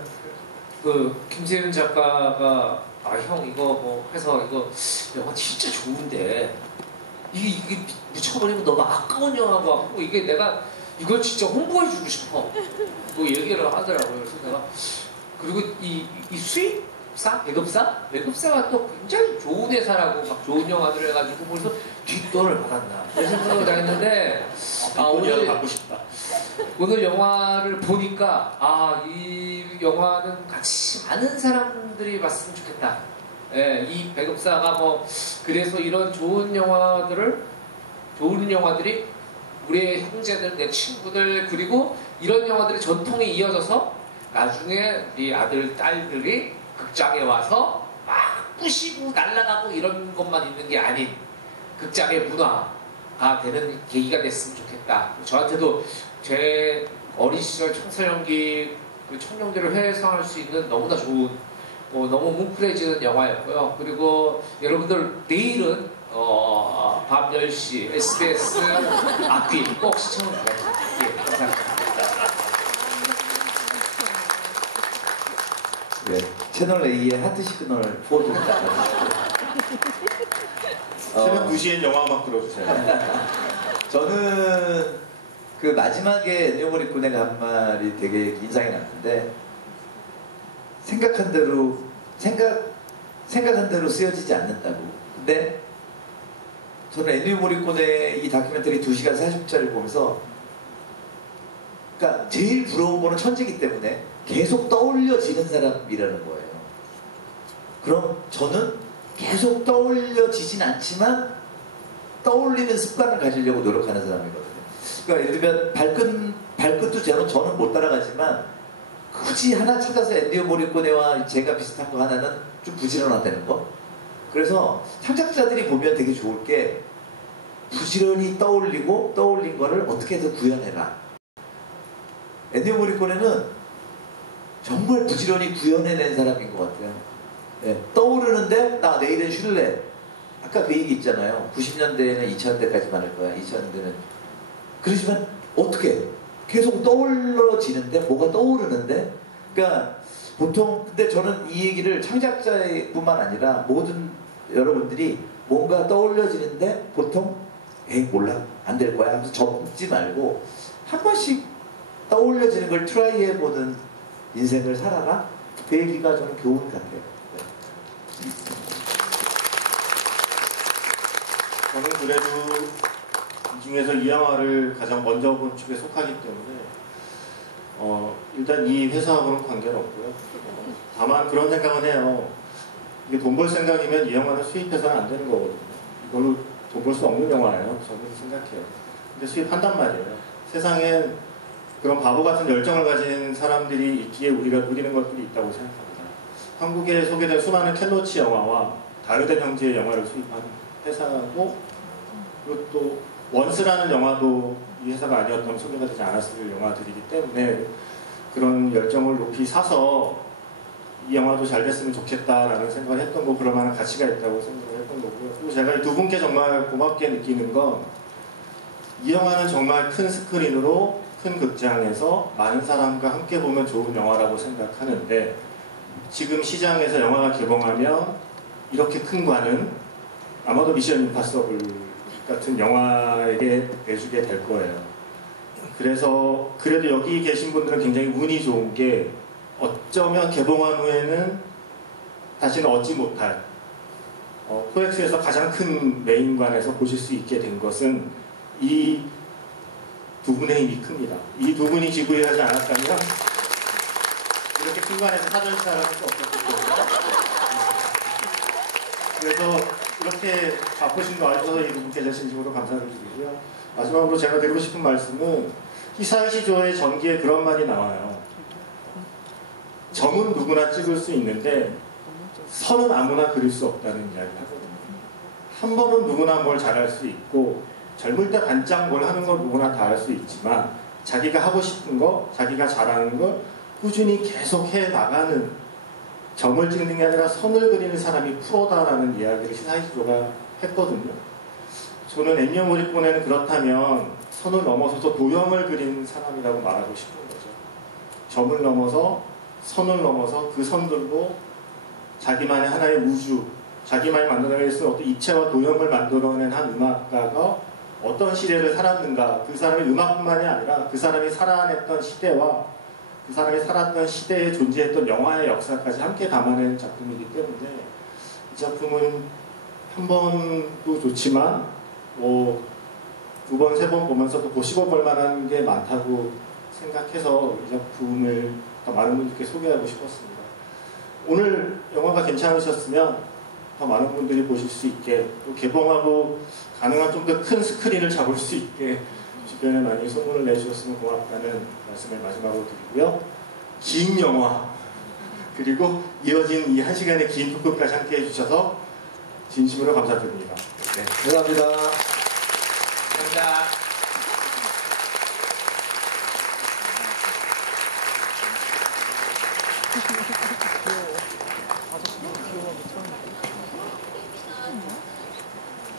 김세윤 작가가 형 이거 뭐 해서 이거 영화 진짜 좋은데 이게 묻혀버리면 너무 아까운 영화인 것 같고, 이게 내가 이걸 진짜 홍보해주고 싶어 뭐 얘기를 하더라고요. 그래서 내가 그리고 이 수입사? 배급사가 또 굉장히 좋은 회사라고 막 좋은 영화들 해가지고 그래서 뒷돈을 받았나 그런 생각을 다 했는데 오늘 받고 싶다. 오늘 영화를 보니까 이 영화는 같이 많은 사람들이 봤으면 좋겠다. 예, 이 배급사가 뭐 그래서 이런 좋은 영화들이 우리의 형제들, 내 친구들, 그리고 이런 영화들의 전통이 이어져서 나중에 우리 아들, 딸들이 극장에 와서 부시고 날아가고 이런 것만 있는 게 아닌 극장의 문화가 되는 계기가 됐으면 좋겠다. 저한테도 제 어린 시절 청소년기 그 청룡들을 회상할 수 있는 너무나 좋은 너무 뭉클해지는 영화였고요. 그리고 여러분들 내일은 밤 10시 SBS 앞뒤 꼭 시청을 부탁드립니다. 예, 감사합니다. 네, 채널 A의 하트 시그널 4도 새벽 2시엔 영화 음악 들어주세요. 저는 그 마지막에 엔니오 모리코네가 한 말이 되게 인상이 났는데 생각한 대로 쓰여지지 않는다고. 근데 저는 엔니오 모리코네 이 다큐멘터리 2시간 40분짜리를 보면서 그러니까 제일 부러운 거는 천재이기 때문에 계속 떠올려지는 사람이라는 거예요. 그럼 저는 계속 떠올려지진 않지만 떠올리는 습관을 가지려고 노력하는 사람이거든요. 그러니까 예를 들면 발끝도 저는 못 따라가지만 굳이 하나 찾아서 엔니오 모리코네와 제가 비슷한 거 하나는 좀 부지런하다는 거. 그래서 창작자들이 보면 되게 좋을 게 부지런히 떠올리고 떠올린 거를 어떻게 해서 구현해라. 엔니오 모리코네는 정말 부지런히 구현해낸 사람인 것 같아요. 네, 떠오르는데 나 내일은 쉴래. 아까 그 얘기 있잖아요. 90년대에는 2000년대까지만 할 거야. 2000년대는. 그러지만 어떻게 계속 떠올려지는데 뭐가 떠오르는데 그러니까 보통 근데 저는 이 얘기를 창작자뿐만 아니라 모든 여러분들이 뭔가 떠올려지는데 보통 에이 몰라 안 될 거야 하면서 접지 말고 한 번씩 떠올려지는 걸 트라이 해보는 인생을 살아라. 그 얘기가 저는 교훈 같아요. 네. 저는 그래도 이 중에서 이 영화를 가장 먼저 본 축에 속하기 때문에 일단 이 회사하고는 관계는 없고요. 다만 그런 생각은 해요. 이게 돈 벌 생각이면 이 영화는 수입해서는 안 되는 거거든요. 이걸로 돈 벌 수 없는 영화예요. 저는 생각해요. 근데 수입한단 말이에요. 세상엔 그런 바보 같은 열정을 가진 사람들이 있기에 우리가 누리는 것들이 있다고 생각합니다. 한국에 소개된 수많은 켈로치 영화와 다르덴 형제의 영화를 수입한 회사고 그리고 또 원스라는 영화도 이 회사가 아니었다면 소개가 되지 않았을 영화들이기 때문에 그런 열정을 높이 사서 이 영화도 잘 됐으면 좋겠다라는 생각을 했던 거 그럴 만한 가치가 있다고 생각을 했던 거고요. 그리고 제가 이 두 분께 정말 고맙게 느끼는 건 이 영화는 정말 큰 스크린으로 큰 극장에서 많은 사람과 함께 보면 좋은 영화라고 생각하는데 지금 시장에서 영화가 개봉하면 이렇게 큰 관은 아마도 미션 임파서블 같은 영화에게 내주게 될 거예요. 그래서 그래도 여기 계신 분들은 굉장히 운이 좋은 게 어쩌면 개봉한 후에는 다시는 얻지 못할 코엑스에서 가장 큰 메인관에서 보실 수 있게 된 것은 이 두 분의 힘이 큽니다. 이 두 분이 지구에 하지 않았다면 이렇게 큰 관에서 사전 시사를 할 수 없었기 때문에 그래서 이렇게 바쁘신 거 알려서 이 두 분께 제 진심으로 감사를 드리고요. 마지막으로 제가 드리고 싶은 말씀은 히사이시조의 전기에 그런 말이 나와요. 점은 누구나 찍을 수 있는데 선은 아무나 그릴 수 없다는 이야기를 하거든요. 한 번은 누구나 뭘 잘할 수 있고 젊을 때 반짝 뭘 하는 건 누구나 다 할 수 있지만 자기가 하고 싶은 거, 자기가 잘하는 걸 꾸준히 계속 해나가는 점을 찍는 게 아니라 선을 그리는 사람이 프로다라는 이야기를 히사이시조가 했거든요. 저는 엔니오 모리코네는 그렇다면 선을 넘어서서 도형을 그리는 사람이라고 말하고 싶은 거죠. 점을 넘어서 선을 넘어서 그 선들로 자기만의 하나의 우주, 자기만이 만들어낼 수 있는 어떤 입체와 도형을 만들어낸 한 음악가가 어떤 시대를 살았는가, 그 사람의 음악뿐만이 아니라 그 사람이 살아냈던 시대와 그 사람이 살았던 시대에 존재했던 영화의 역사까지 함께 담아낸 작품이기 때문에 이 작품은 한 번도 좋지만 두 번, 세 번 보면서도 보시고 볼 만한 게 많다고 생각해서 이 작품을 더 많은 분들께 소개하고 싶었습니다. 오늘 영화가 괜찮으셨으면 더 많은 분들이 보실 수 있게 또 개봉하고 가능한 좀 더 큰 스크린을 잡을 수 있게 주변에 많이 소문을 내주셨으면 고맙다는 말씀을 마지막으로 드리고요. 긴 영화 그리고 이어진 이 1시간의 긴 토크까지 함께 해주셔서 진심으로 감사드립니다. 네. 감사합니다. 감사합니다.